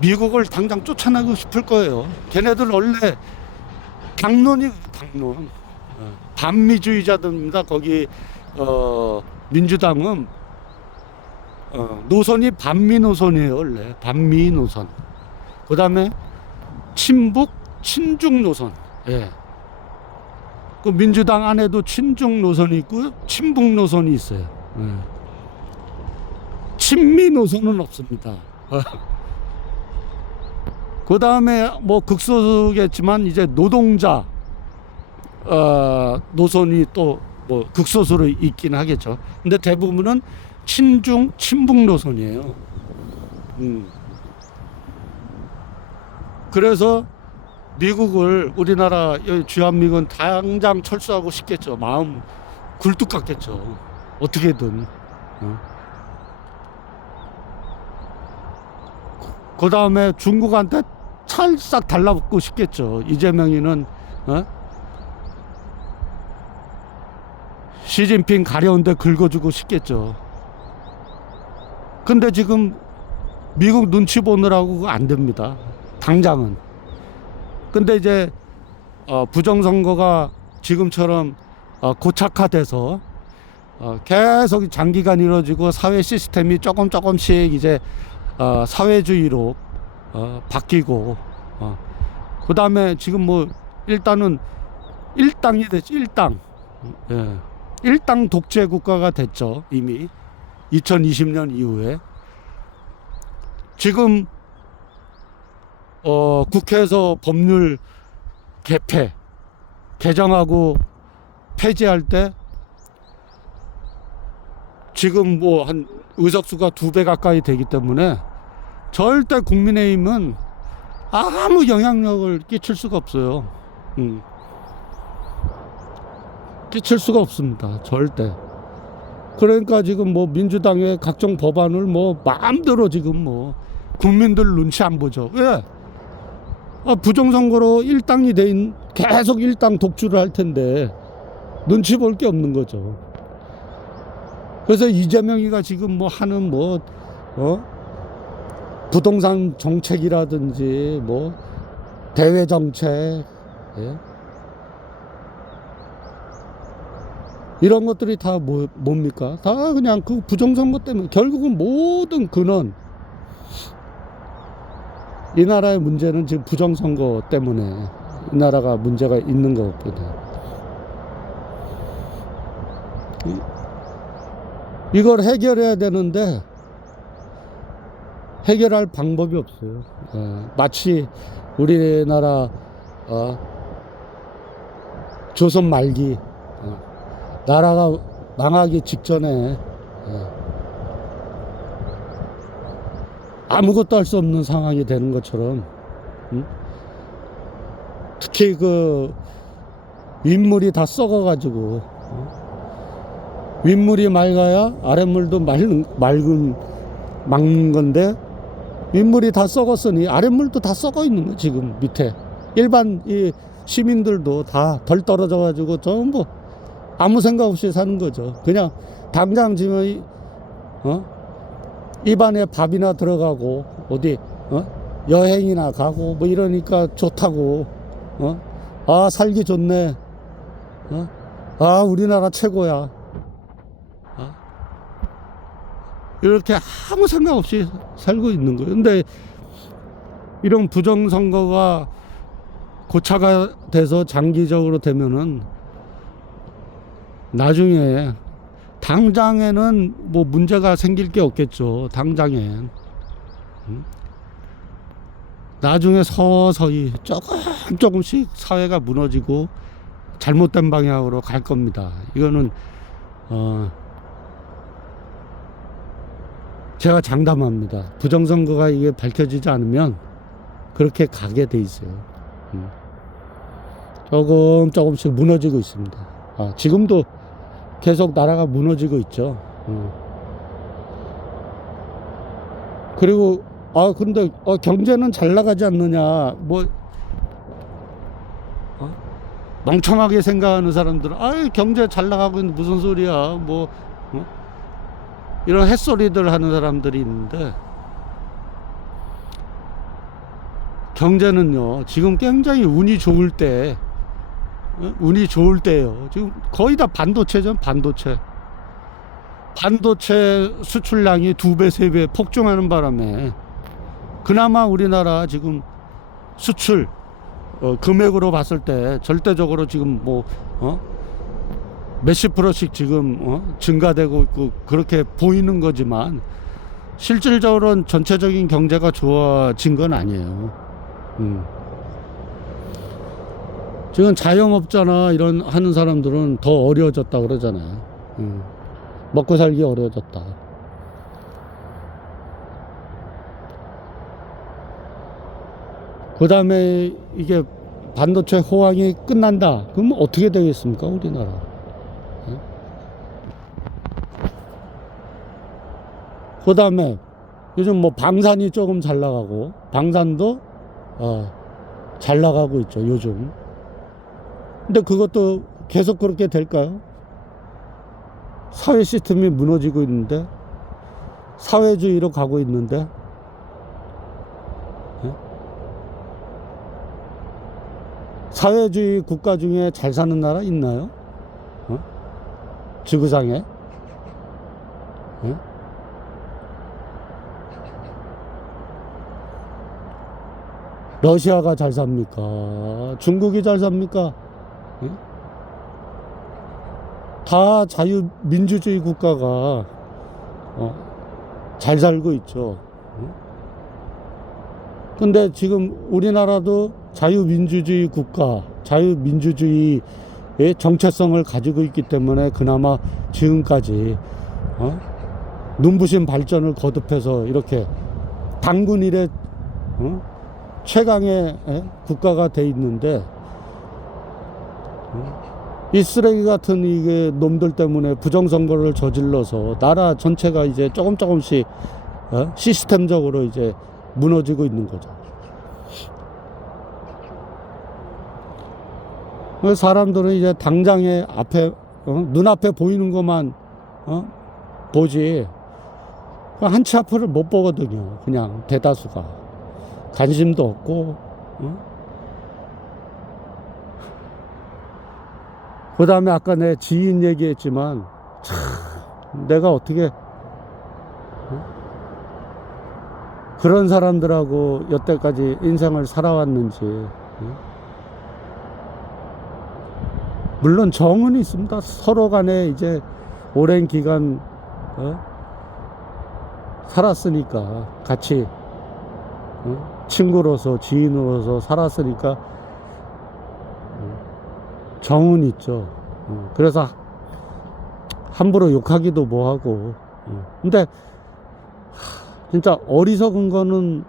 미국을 당장 쫓아내고 싶을 거예요. 걔네들 원래 당론이 당론 반미주의자들입니다. 거기 민주당은 노선이 반미 노선이에요. 원래 반미 노선. 그 다음에 친북 친중 노선. 예. 그 민주당 안에도 친중 노선이 있고 친북 노선이 있어요. 예. 친미 노선은 없습니다. 그 다음에 뭐 극소수겠지만 이제 노동자 노선이 또 뭐 극소수로 있긴 하겠죠. 근데 대부분은 친중 친북 노선이에요. 그래서 미국을 우리나라 주한미군 당장 철수하고 싶겠죠. 마음 굴뚝 같겠죠. 어떻게든. 그 다음에 중국한테 찰싹 달라붙고 싶겠죠. 이재명이는 시진핑 가려운데 긁어주고 싶겠죠. 근데 지금 미국 눈치 보느라고 그거 안 됩니다. 당장은. 근데 이제 부정선거가 지금처럼 고착화돼서 계속 장기간 이루어지고 사회 시스템이 조금씩 이제 사회주의로 바뀌고 그 다음에 지금 뭐 일단은 일당이 됐죠. 일당. 예. 일당 독재 국가가 됐죠. 이미 2020년 이후에. 지금 국회에서 법률 개정하고 폐지할 때 지금 뭐 한 의석수가 2배 가까이 되기 때문에 절대 국민의힘은 아무 영향력을 끼칠 수가 없어요. 끼칠 수가 없습니다. 절대. 그러니까 지금 뭐 민주당의 각종 법안을 뭐 마음대로 지금 뭐 국민들 눈치 안 보죠. 왜? 부정선거로 일당이 계속 일당 독주를 할 텐데 눈치 볼 게 없는 거죠. 그래서 이재명이가 지금 뭐 하는 뭐 부동산 정책이라든지 뭐 대외 정책, 예? 이런 것들이 다 뭡니까? 다 그냥 그 부정선거 때문에. 결국은 모든 근원, 이 나라의 문제는 지금 부정선거 때문에 이 나라가 문제가 있는 거거든요. 이걸 해결해야 되는데 해결할 방법이 없어요. 마치 우리나라 조선 말기 나라가 망하기 직전에 아무것도 할 수 없는 상황이 되는 것처럼, 특히 그 윗물이 다 썩어가지고 윗물이 맑아야 아랫물도 맑은 건데 윗물이 다 썩었으니 아랫물도 다 썩어 있는 거. 지금 밑에 일반 이 시민들도 다 덜 떨어져 가지고 전부 아무 생각 없이 사는 거죠. 그냥 당장 지금 입안에 밥이나 들어가고 어디 여행이나 가고 뭐 이러니까 좋다고 아 살기 좋네, 아 우리나라 최고야, 이렇게 아무 생각 없이 살고 있는 거예요. 근데 이런 부정선거가 고차가 돼서 장기적으로 되면은 나중에 당장에는 뭐 문제가 생길 게 없겠죠. 당장엔. 나중에 서서히 조금씩 사회가 무너지고 잘못된 방향으로 갈 겁니다. 이거는 제가 장담합니다. 부정선거가 이게 밝혀지지 않으면 그렇게 가게 돼 있어요. 조금씩 무너지고 있습니다. 지금도 계속 나라가 무너지고 있죠. 그리고 근데 경제는 잘 나가지 않느냐, 뭐 멍청하게 생각하는 사람들은 아 경제 잘 나가고 있는데 무슨 소리야 뭐 이런 햇소리들 하는 사람들이 있는데, 경제는요 지금 굉장히 운이 좋을 때예요. 지금 거의 다 반도체죠. 반도체 수출량이 2배 3배 폭증하는 바람에 그나마 우리나라 지금 수출 금액으로 봤을 때 절대적으로 지금 뭐 몇십 프로씩 지금 증가되고 있고 그렇게 보이는 거지만, 실질적으로는 전체적인 경제가 좋아진 건 아니에요. 지금 자영업자나 이런 하는 사람들은 더 어려워졌다 그러잖아요. 먹고 살기 어려워졌다. 그 다음에 이게 반도체 호황이 끝난다. 그럼 어떻게 되겠습니까, 우리나라? 그 다음에 요즘 뭐 방산이 조금 잘 나가고, 방산도 잘 나가고 있죠, 요즘. 근데 그것도 계속 그렇게 될까요? 사회 시스템이 무너지고 있는데, 사회주의로 가고 있는데, 사회주의 국가 중에 잘 사는 나라 있나요? 지구상에? 러시아가 잘 삽니까? 중국이 잘 삽니까? 다 자유민주주의 국가가 잘 살고 있죠. 근데 지금 우리나라도 자유민주주의 국가, 자유민주주의의 정체성을 가지고 있기 때문에 그나마 지금까지 눈부신 발전을 거듭해서 이렇게 단군 이래 최강의 국가가 돼 있는데, 이 쓰레기 같은 이게 놈들 때문에 부정선거를 저질러서 나라 전체가 이제 조금씩 시스템적으로 이제 무너지고 있는 거죠. 사람들은 이제 당장에 앞에 눈앞에 보이는 것만 보지 한 치 앞을 못 보거든요. 그냥 대다수가 관심도 없고. 그 다음에 아까 내 지인 얘기했지만, 참 내가 어떻게 그런 사람들하고 여태까지 인생을 살아왔는지. 물론 정은 있습니다. 서로 간에 이제 오랜 기간 살았으니까, 같이 친구로서 지인으로서 살았으니까 정은 있죠. 그래서 함부로 욕하기도 뭐하고. 근데 진짜 어리석은 거는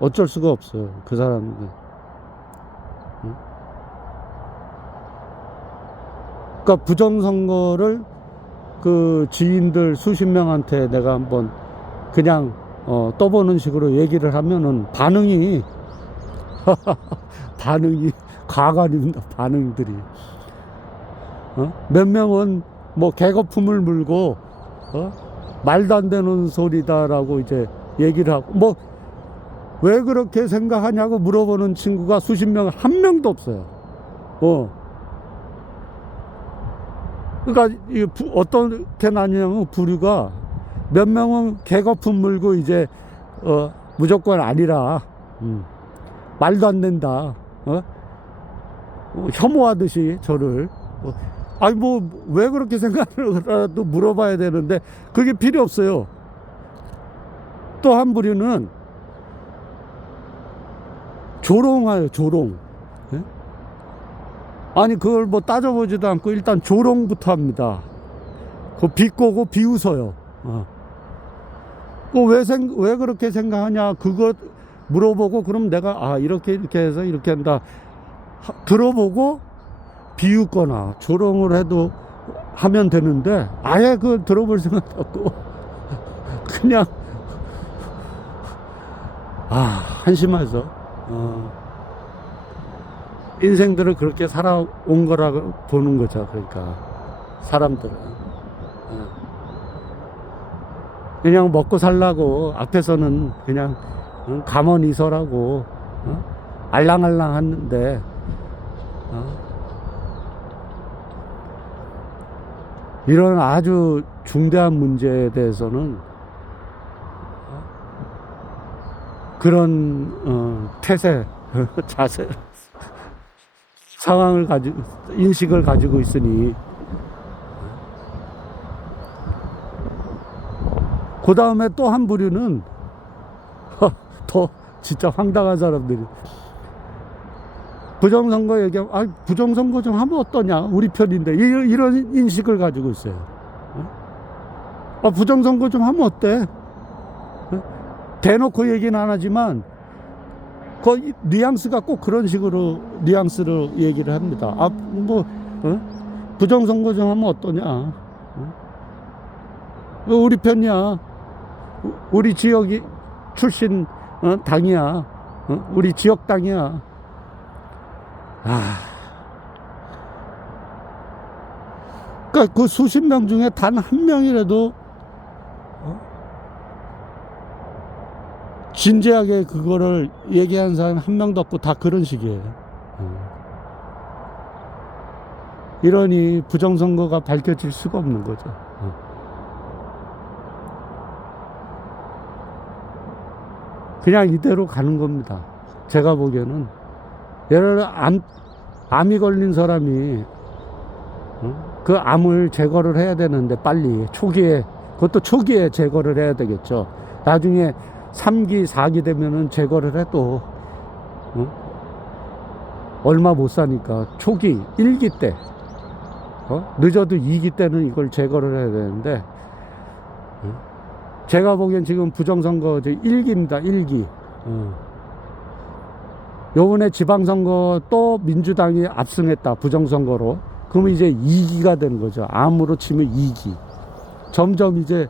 어쩔 수가 없어요, 그 사람들. 그러니까 부정선거를 그 지인들 수십 명한테 내가 한번 그냥 떠보는 식으로 얘기를 하면은 반응이 가관입니다. 반응들이. 몇 명은 뭐 개거품을 물고 말도 안 되는 소리다라고 이제 얘기를 하고, 뭐 왜 그렇게 생각하냐고 물어보는 친구가 수십 명, 한 명도 없어요. 그러니까 이게 어떻게 나뉘냐면, 부류가 몇 명은 개거품 물고 이제 무조건 아니라 말도 안 된다, 혐오하듯이 저를 아니 뭐 왜 그렇게 생각하라도 물어봐야 되는데 그게 필요 없어요. 또 한 부류는 조롱해요, 조롱. 아니 그걸 뭐 따져보지도 않고 일단 조롱부터 합니다. 그 비꼬고 비웃어요. 왜 그렇게 생각하냐 그거 물어보고, 그럼 내가 이렇게 해서 이렇게 한다 들어보고 비웃거나 조롱을 해도 하면 되는데, 아예 그걸 들어볼 생각도 없고 그냥 한심해서 인생들을 그렇게 살아온 거라고 보는 거죠. 그러니까 사람들은 그냥 먹고 살라고 앞에서는 그냥 가만히 서라고 알랑알랑 하는데 이런 아주 중대한 문제에 대해서는 그런 태세, 자세, 상황을 가지고 인식을 가지고 있으니 그 다음에 또 한 부류는 더 진짜 황당한 사람들이 부정선거 얘기하면 부정선거 좀 하면 어떠냐 우리 편인데 이런 인식을 가지고 있어요. 부정선거 좀 하면 어때? 대놓고 얘기는 안 하지만 그 뉘앙스가 꼭 그런 식으로 뉘앙스로 얘기를 합니다. 부정선거 좀 하면 어떠냐? 우리 편이야. 우리 지역이 출신 당이야. 우리 지역 당이야. 그러니까 그 수십 명 중에 단 한 명이라도 진지하게 그거를 얘기하는 사람이 한 명도 없고 다 그런 식이에요. 이러니 부정선거가 밝혀질 수가 없는 거죠. 그냥 이대로 가는 겁니다. 제가 보기에는 예를 들어 암이 걸린 사람이 그 암을 제거를 해야 되는데 빨리 초기에 그것도 초기에 제거를 해야 되겠죠. 나중에 3기 4기 되면은 제거를 해도 얼마 못 사니까 초기 1기 때 늦어도 2기 때는 이걸 제거를 해야 되는데 제가 보기엔 지금 부정선거 1기입니다. 1기. 요번에 지방선거 또 민주당이 압승했다. 부정선거로. 그러면 이제 2기가 되는 거죠. 암으로 치면 2기. 점점 이제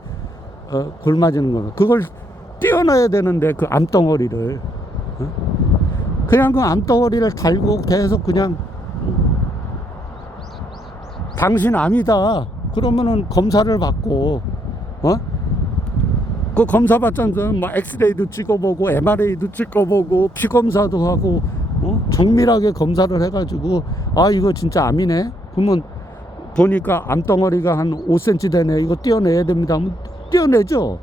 골맞는 거예요. 그걸 띄어넣어야 되는데 그 암덩어리를 그냥 그 암덩어리를 달고 계속 그냥 당신 암이다. 그러면은 검사를 받고 그 검사 받자면 막 엑스레이도 찍어보고 MRA도 찍어보고 피검사도 하고 정밀하게 검사를 해가지고 이거 진짜 암이네. 그러면 보니까 암덩어리가 한 5cm 되네. 이거 떼어내야 됩니다. 하면 떼어내죠.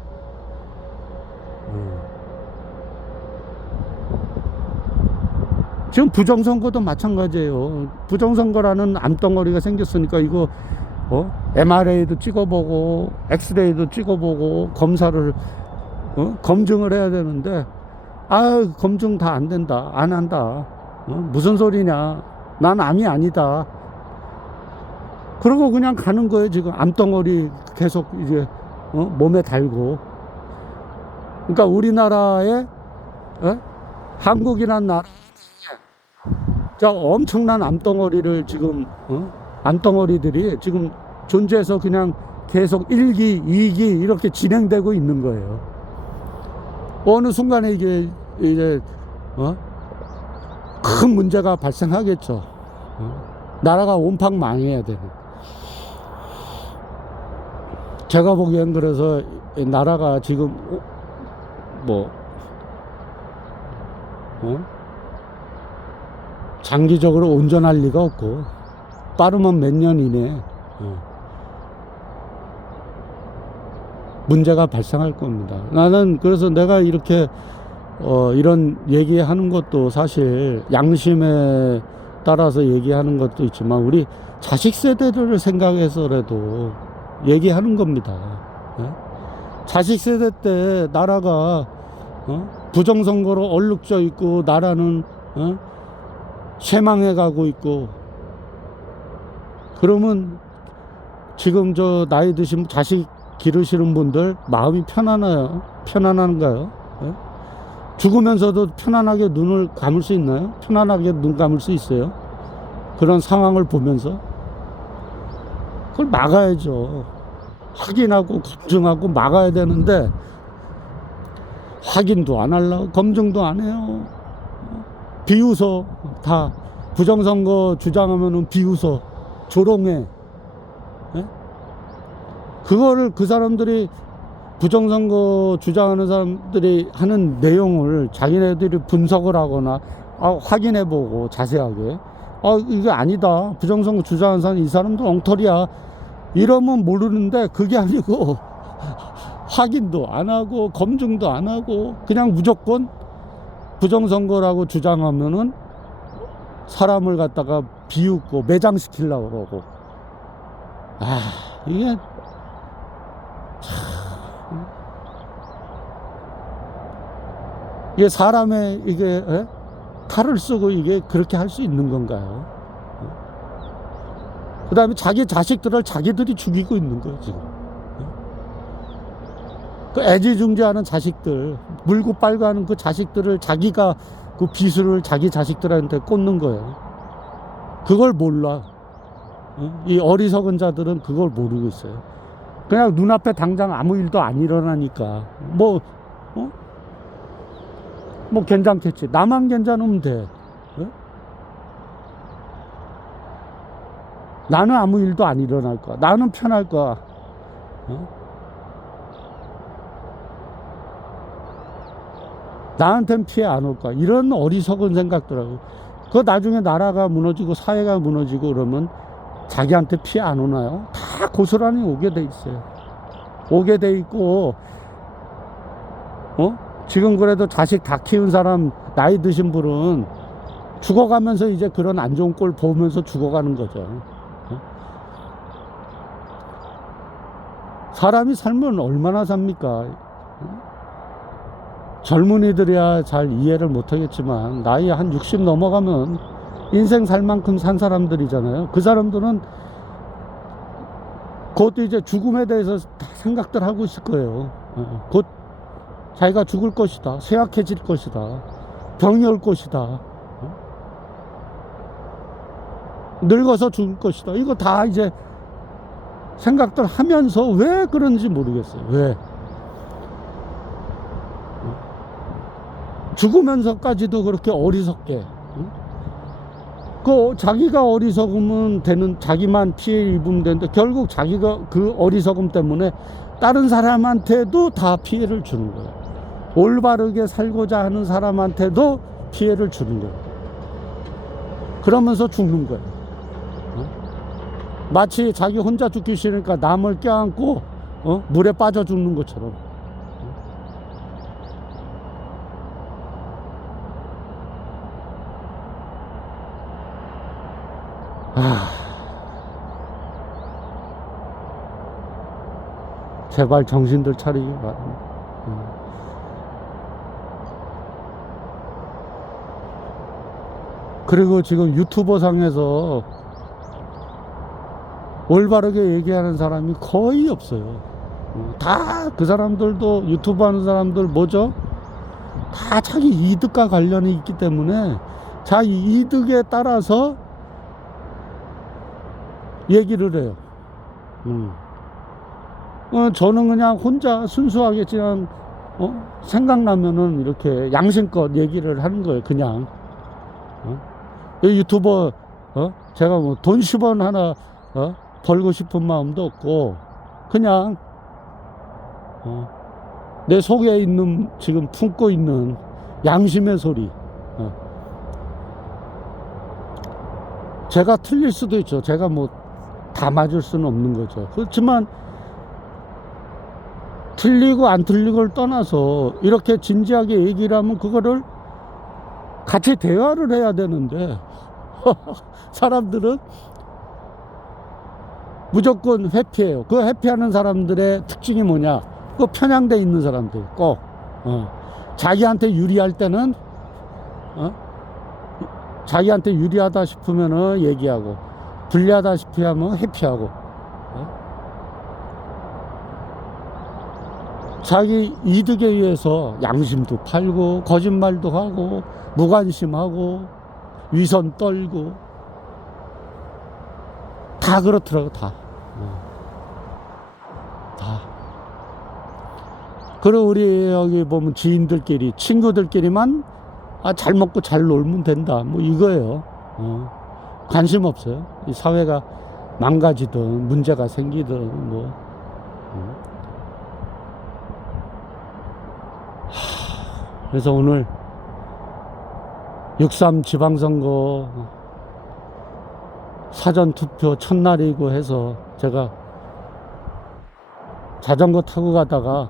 지금 부정선거도 마찬가지예요. 부정선거라는 암덩어리가 생겼으니까 이거 MRA도 찍어보고 엑스레이도 찍어보고 검사를 검증을 해야 되는데 검증 다 안 된다. 안 한다. 무슨 소리냐. 난 암이 아니다. 그러고 그냥 가는 거예요. 지금 암덩어리 계속 이제 몸에 달고. 그러니까 우리나라의 한국이란 나라 엄청난 암덩어리를 지금 암덩어리들이 지금 존재해서 그냥 계속 1기, 2기 이렇게 진행되고 있는 거예요. 어느 순간에 이게 이제 큰 문제가 발생하겠죠. 나라가 온팡 망해야 되는. 제가 보기엔 그래서 나라가 지금 장기적으로 온전할 리가 없고 빠르면 몇 년 이내에 문제가 발생할 겁니다. 나는 그래서 내가 이렇게 이런 얘기하는 것도 사실 양심에 따라서 얘기하는 것도 있지만 우리 자식 세대들을 생각해서라도 얘기하는 겁니다. 자식 세대 때 나라가 부정선거로 얼룩져 있고 나라는 쇠망해 가고 있고 그러면 지금 저 나이 드신 자식 기르시는 분들 마음이 편안한가요? 죽으면서도 편안하게 눈을 감을 수 있나요? 편안하게 눈 감을 수 있어요? 그런 상황을 보면서 그걸 막아야죠. 확인하고 검증하고 막아야 되는데 확인도 안 하려고 검증도 안 해요. 비웃어. 다 부정선거 주장하면은 비웃어, 조롱해. 예? 그거를 그 사람들이 부정선거 주장하는 사람들이 하는 내용을 자기네들이 분석을 하거나 확인해보고 자세하게 이게 아니다, 부정선거 주장하는 사람 이 사람들 엉터리야 이러면 모르는데, 그게 아니고 확인도 안 하고 검증도 안 하고 그냥 무조건 부정선거라고 주장하면은 사람을 갖다가 비웃고 매장시키려고 그러고. 이게 이게 사람의 이게 탈을 쓰고 이게 그렇게 할 수 있는 건가요? 그 다음에 자기 자식들을 자기들이 죽이고 있는 거예요 지금. 그 애지중지하는 자식들, 물고 빨고 하는 그 자식들을 자기가 그 비수를 자기 자식들한테 꽂는 거예요. 그걸 몰라. 이 어리석은 자들은 그걸 모르고 있어요. 그냥 눈앞에 당장 아무 일도 안 일어나니까 뭐 괜찮겠지, 나만 괜찮으면 돼. 나는 아무 일도 안 일어날 거야, 나는 편할 거야. 나한텐 피해 안 올 거야, 이런 어리석은 생각들하고. 그 나중에 나라가 무너지고 사회가 무너지고 그러면 자기한테 피해 안 오나요? 다 고스란히 오게 돼 있어요. 오게 돼 있고, 지금 그래도 자식 다 키운 사람, 나이 드신 분은 죽어가면서 이제 그런 안 좋은 꼴 보면서 죽어가는 거죠. 사람이 살면 얼마나 삽니까? 젊은이들이야 잘 이해를 못하겠지만 나이 한 60 넘어가면 인생 살 만큼 산 사람들이잖아요. 그 사람들은 그것도 이제 죽음에 대해서 다 생각들 하고 있을 거예요. 곧 자기가 죽을 것이다, 쇠약해질 것이다, 병이 올 것이다, 늙어서 죽을 것이다, 이거 다 이제 생각들 하면서 왜 그런지 모르겠어요. 왜 죽으면서까지도 그렇게 어리석게, 그 자기가 어리석으면 되는, 자기만 피해 입으면 되는데 결국 자기가 그 어리석음 때문에 다른 사람한테도 다 피해를 주는 거예요. 올바르게 살고자 하는 사람한테도 피해를 주는 거예요. 그러면서 죽는 거예요. 마치 자기 혼자 죽기 싫으니까 남을 껴안고 물에 빠져 죽는 것처럼. 제발 정신들 차리기 바랍니다. 그리고 지금 유튜버 상에서 올바르게 얘기하는 사람이 거의 없어요. 다 그 사람들도, 유튜브 하는 사람들 뭐죠? 다 자기 이득과 관련이 있기 때문에 자기 이득에 따라서 얘기를 해요. 저는 그냥 혼자 순수하게 그냥 생각나면은 이렇게 양심껏 얘기를 하는 거예요. 그냥 유튜버 제가 뭐 돈 10원 하나 벌고 싶은 마음도 없고, 그냥 내 속에 있는, 지금 품고 있는 양심의 소리. 제가 틀릴 수도 있죠. 제가 뭐 다 맞을 수는 없는 거죠. 그렇지만 틀리고 안 틀리고를 떠나서 이렇게 진지하게 얘기를 하면 그거를 같이 대화를 해야 되는데 사람들은 무조건 회피해요. 그 회피하는 사람들의 특징이 뭐냐? 그 편향돼 있는 사람들 꼭 자기한테 유리할 때는 자기한테 유리하다 싶으면은 얘기하고, 불리하다 싶으면 회피하고, 자기 이득에 의해서 양심도 팔고 거짓말도 하고 무관심하고 위선 떨고 다 그렇더라고. 다. 그리고 우리 여기 보면 지인들끼리, 친구들끼리만 잘 먹고 잘 놀면 된다, 뭐 이거예요. 관심 없어요. 이 사회가 망가지든 문제가 생기든 뭐. 그래서 오늘 6.3 지방선거 사전투표 첫날이고 해서 제가 자전거 타고 가다가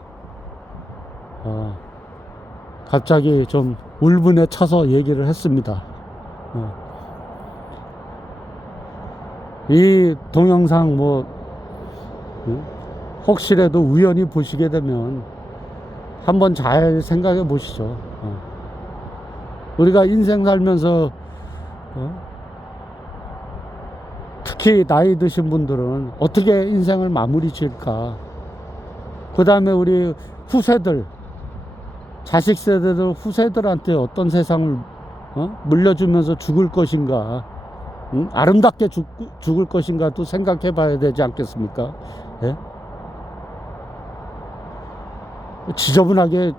갑자기 좀 울분에 차서 얘기를 했습니다. 이 동영상 뭐 혹시라도 우연히 보시게 되면 한번 잘 생각해 보시죠. 우리가 인생 살면서 특히 나이 드신 분들은 어떻게 인생을 마무리 지을까? 그 다음에 우리 후세들, 자식 세대들, 후세들한테 어떤 세상을 물려주면서 죽을 것인가, 아름답게 죽을 것인가도 생각해 봐야 되지 않겠습니까? 예? 지저분하게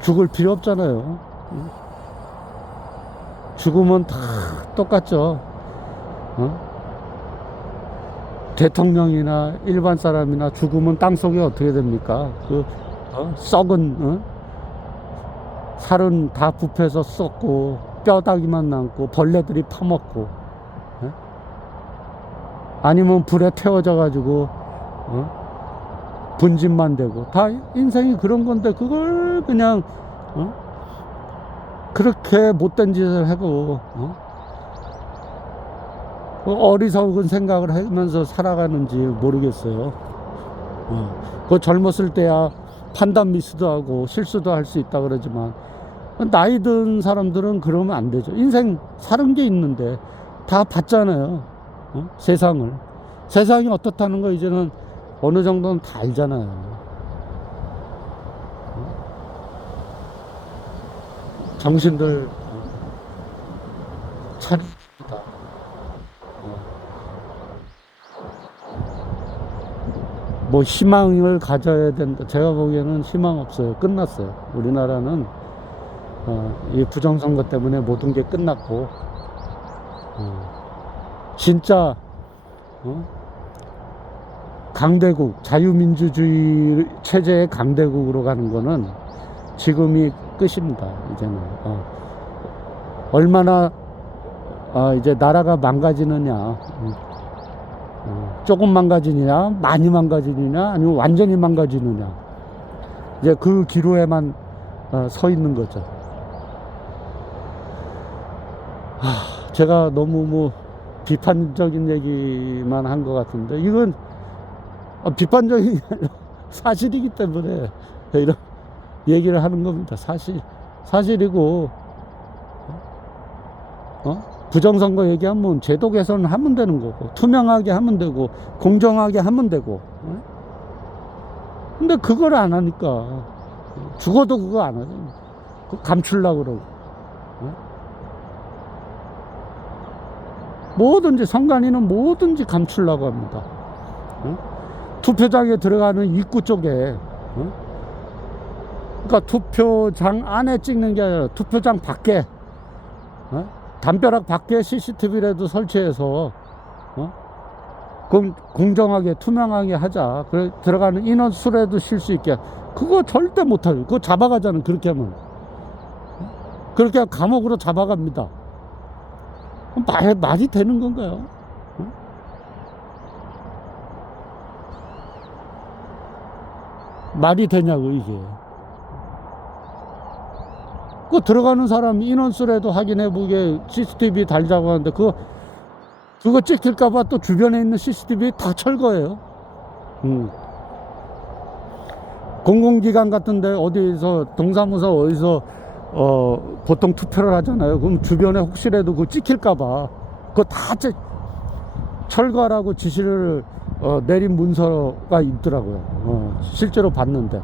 죽을 필요 없잖아요. 죽으면 다 똑같죠. 대통령이나 일반 사람이나 죽으면 땅속에 어떻게 됩니까? 그 썩은 살은 다 부패해서 썩고 뼈다귀만 남고 벌레들이 파먹고, 아니면 불에 태워져 가지고 분진만 되고. 다 인생이 그런 건데 그걸 그냥 그렇게 못된 짓을 하고 어리석은 생각을 하면서 살아가는지 모르겠어요. 그 젊었을 때야 판단 미스도 하고 실수도 할 수 있다 그러지만 나이 든 사람들은 그러면 안 되죠. 인생 사는 게 있는데 다 봤잖아요. 세상이 어떻다는 거 이제는 어느 정도는 다 알잖아요. 정신들 차립니다. 뭐 희망을 가져야 된다. 제가 보기에는 희망 없어요. 끝났어요. 우리나라는 이 부정선거 때문에 모든 게 끝났고, 진짜 강대국, 자유민주주의 체제의 강대국으로 가는 거는 지금이 끝입니다. 이제는 얼마나 이제 나라가 망가지느냐, 조금 망가지느냐, 많이 망가지느냐, 아니면 완전히 망가지느냐, 이제 그 기로에만 서 있는 거죠. 제가 너무 뭐 비판적인 얘기만 한 것 같은데, 이건 비판적인 게 아니라 사실이기 때문에 이런 얘기를 하는 겁니다. 사실이고, 부정선거 얘기하면 제도 개선을 하면 되는 거고, 투명하게 하면 되고, 공정하게 하면 되고. 근데 그걸 안 하니까 죽어도 그거 안 하죠. 그거 감추려고 그러고. 뭐든지 선관위는 뭐든지 감추려고 합니다. 투표장에 들어가는 입구 쪽에, 그러니까 투표장 안에 찍는 게 아니라 투표장 밖에, 담벼락 밖에 CCTV라도 설치해서 공정하게 투명하게 하자. 그래 들어가는 인원 수라도 쉴 수 있게. 그거 절대 못하죠. 그거 잡아가자는. 그렇게 하면, 그렇게 하면 감옥으로 잡아갑니다. 말이 되는 건가요? 말이 되냐고 이게. 그 들어가는 사람 인원수라도 확인해 보게 CCTV 달자고 하는데 그거 찍힐까봐 또 주변에 있는 CCTV 다 철거해요. 공공기관 같은데 어디서 동사무소 어디서 보통 투표를 하잖아요. 그럼 주변에 혹시라도 그거 찍힐까봐 그거 다 철거하라고 지시를 내린 문서가 있더라고요. 실제로 봤는데.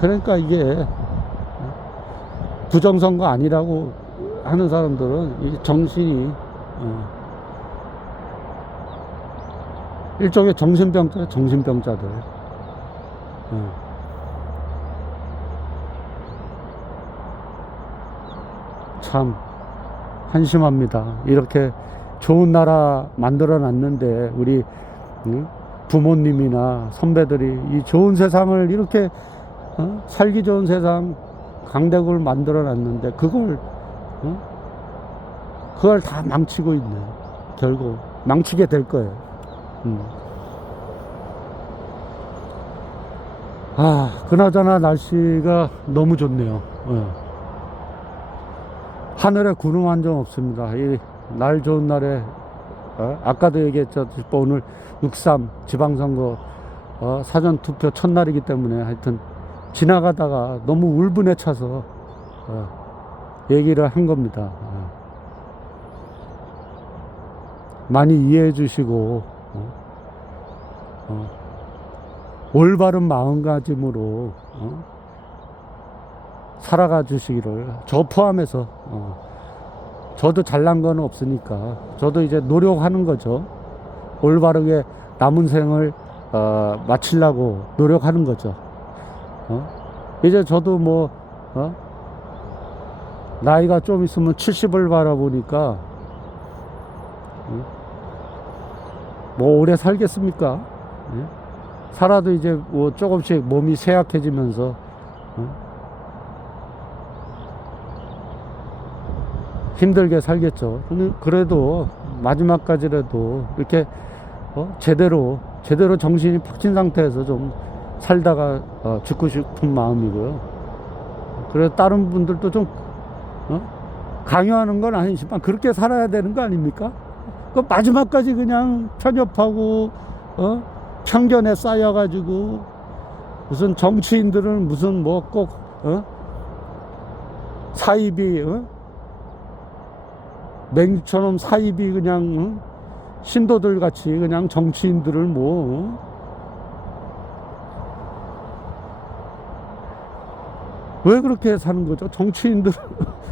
그러니까 이게 부정선거 아니라고 하는 사람들은 이 정신이 일종의 정신병자들. 참 한심합니다. 이렇게 좋은 나라 만들어 놨는데 우리 부모님이나 선배들이 이 좋은 세상을 이렇게 살기 좋은 세상 강대국을 만들어 놨는데 그걸 다 망치고 있네. 결국 망치게 될 거예요. 그나저나 날씨가 너무 좋네요. 하늘에 구름 한 점 없습니다. 이 날 좋은 날에 아까도 얘기했듯이 오늘 6.3 지방선거 사전투표 첫날이기 때문에 하여튼 지나가다가 너무 울분에 차서 얘기를 한 겁니다. 많이 이해해 주시고 올바른 마음가짐으로 살아가 주시기를, 저 포함해서 저도 잘난 건 없으니까 저도 이제 노력하는 거죠. 올바르게 남은 생을 마치려고 노력하는 거죠. 이제 저도 뭐 나이가 좀 있으면 70을 바라보니까 뭐 오래 살겠습니까? 살아도 이제 뭐 조금씩 몸이 쇠약해지면서 힘들게 살겠죠. 그래도 마지막까지라도 이렇게 제대로 정신이 박힌 상태에서 좀 살다가 죽고 싶은 마음이고요. 그래서 다른 분들도 좀 강요하는 건 아니지만 그렇게 살아야 되는 거 아닙니까? 그 마지막까지 그냥 편협하고 편견에 쌓여가지고 무슨 정치인들은 무슨 뭐 꼭 사입이 맹주처럼 사입이 그냥 신도들 같이 그냥 정치인들을 뭐 왜 그렇게 사는 거죠?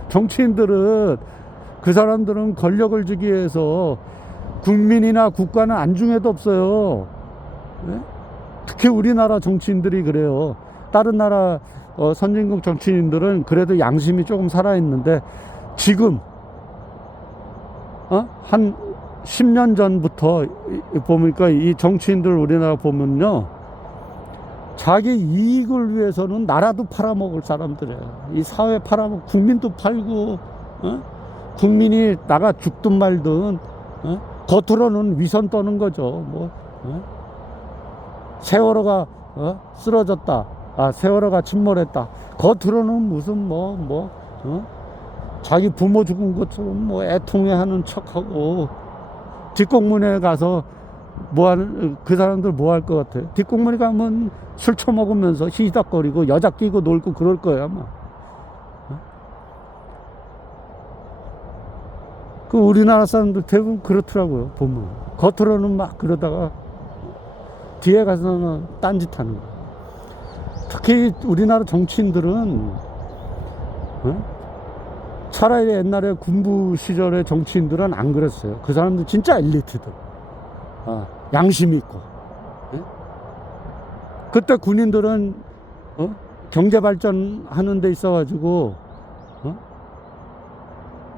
정치인들은 그 사람들은 권력을 주기 위해서 국민이나 국가는 안중에도 없어요. 네? 특히 우리나라 정치인들이 그래요. 다른 나라 선진국 정치인들은 그래도 양심이 조금 살아있는데 지금 한 10년 전부터 보니까 이 정치인들 우리나라 보면요, 자기 이익을 위해서는 나라도 팔아먹을 사람들이에요. 이 사회 팔아먹고 국민도 팔고 국민이 나가 죽든 말든 겉으로는 위선 떠는 거죠. 뭐 세월호가 쓰러졌다, 세월호가 침몰했다, 겉으로는 무슨 자기 부모 죽은 것처럼 뭐 애통해하는 척하고 뒷공문에 가서 그 사람들 뭐 할 것 같아요? 뒷공문에 가면 술 처먹으면서 희덕거리고 여자 끼고 놀고 그럴 거예요 아마. 그 우리나라 사람들 대부분 그렇더라고요. 보면 겉으로는 막 그러다가 뒤에 가서는 딴짓하는 거예요. 특히 우리나라 정치인들은 차라리 옛날에 군부 시절의 정치인들은 안 그랬어요. 그 사람들 진짜 엘리트들, 양심이 있고. 그때 군인들은 경제 발전하는 데 있어가지고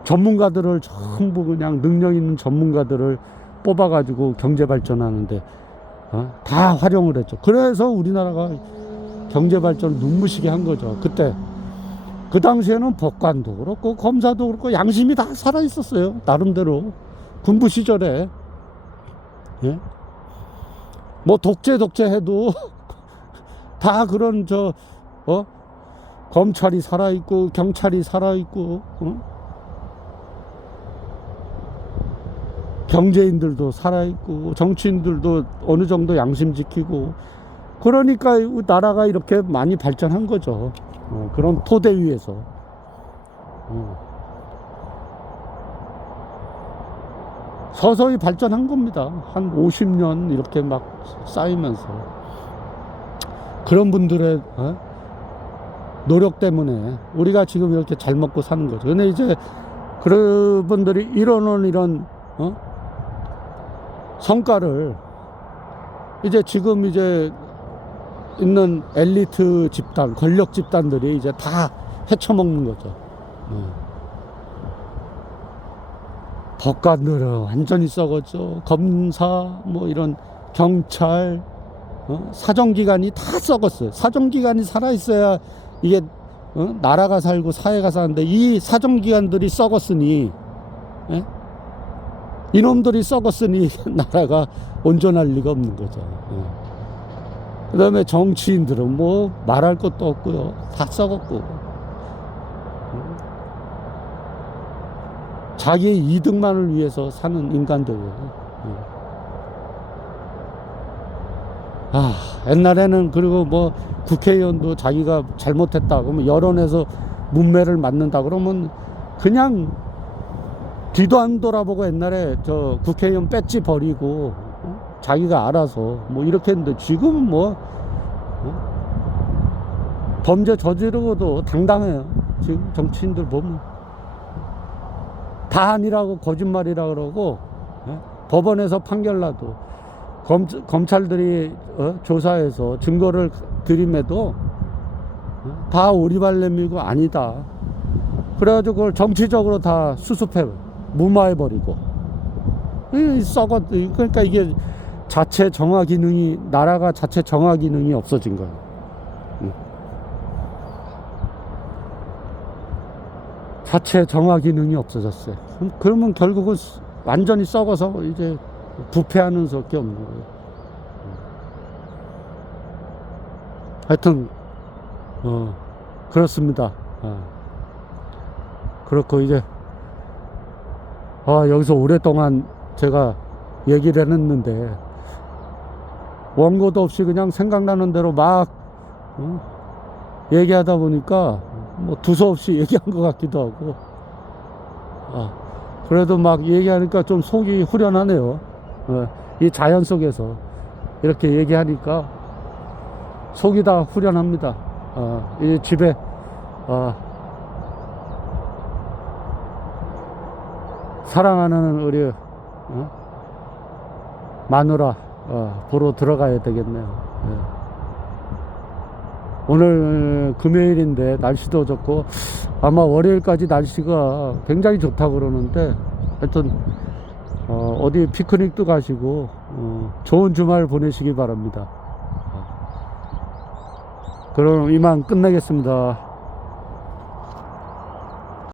전문가들을 전부 그냥 능력 있는 전문가들을 뽑아가지고 경제 발전하는데 다 활용을 했죠. 그래서 우리나라가 경제 발전을 눈부시게 한 거죠. 그때 그 당시에는 법관도 그렇고 검사도 그렇고 양심이 다 살아 있었어요. 나름대로 군부 시절에. 뭐 독재 해도 다 그런 검찰이 살아 있고 경찰이 살아 있고 경제인들도 살아 있고 정치인들도 어느 정도 양심 지키고, 그러니까 나라가 이렇게 많이 발전한 거죠. 그런 토대 위에서. 서서히 발전한 겁니다. 한 50년 이렇게 막 쌓이면서. 그런 분들의 노력 때문에 우리가 지금 이렇게 잘 먹고 사는 거죠. 근데 이제 그런 분들이 이런 성과를 지금 있는 엘리트 집단, 권력 집단들이 이제 다 헤쳐먹는 거죠. 법관들은 완전히 썩었죠. 검사, 뭐 이런 경찰, 사정기관이 다 썩었어요. 사정기관이 살아있어야 이게 나라가 살고 사회가 사는데 이 사정기관들이 썩었으니, 예? 이놈들이 썩었으니 나라가 온전할 리가 없는 거죠. 그 다음에 정치인들은 뭐 말할 것도 없고요. 다 썩었고. 자기의 이득만을 위해서 사는 인간들이에요. 아, 옛날에는 그리고 뭐 국회의원도 자기가 잘못했다 그러면 여론에서 문매를 맞는다 그러면 그냥 뒤도 안 돌아보고 옛날에 저 국회의원 배지 버리고 자기가 알아서 뭐 이렇게 했는데 지금은 뭐 범죄 저지르고도 당당해요. 지금 정치인들 보면 다 아니라고 거짓말이라 그러고 법원에서 판결 나도 검찰들이 조사해서 증거를 들임에도 다 오리발 내밀고 아니다. 그래가지고 그걸 정치적으로 다 수습해 무마해버리고 썩어. 그러니까 이게 자체 정화 기능이 나라가 자체 정화 기능이 없어진 거예요. 자체 정화 기능이 없어졌어요. 그러면 결국은 완전히 썩어서 이제 부패하는 수밖에 없는 거예요. 하여튼 그렇습니다. 그렇고 이제 여기서 오랫동안 제가 얘기를 했는데 원고도 없이 그냥 생각나는 대로 막 얘기하다 보니까 뭐 두서없이 얘기한 것 같기도 하고 그래도 막 얘기하니까 좀 속이 후련하네요. 이 자연 속에서 이렇게 얘기하니까 속이 다 후련합니다. 이 집에 사랑하는 우리 마누라 보러 들어가야 되겠네요. 오늘 금요일인데 날씨도 좋고 아마 월요일까지 날씨가 굉장히 좋다고 그러는데 하여튼 어디 피크닉도 가시고 좋은 주말 보내시기 바랍니다. 그럼 이만 끝내겠습니다.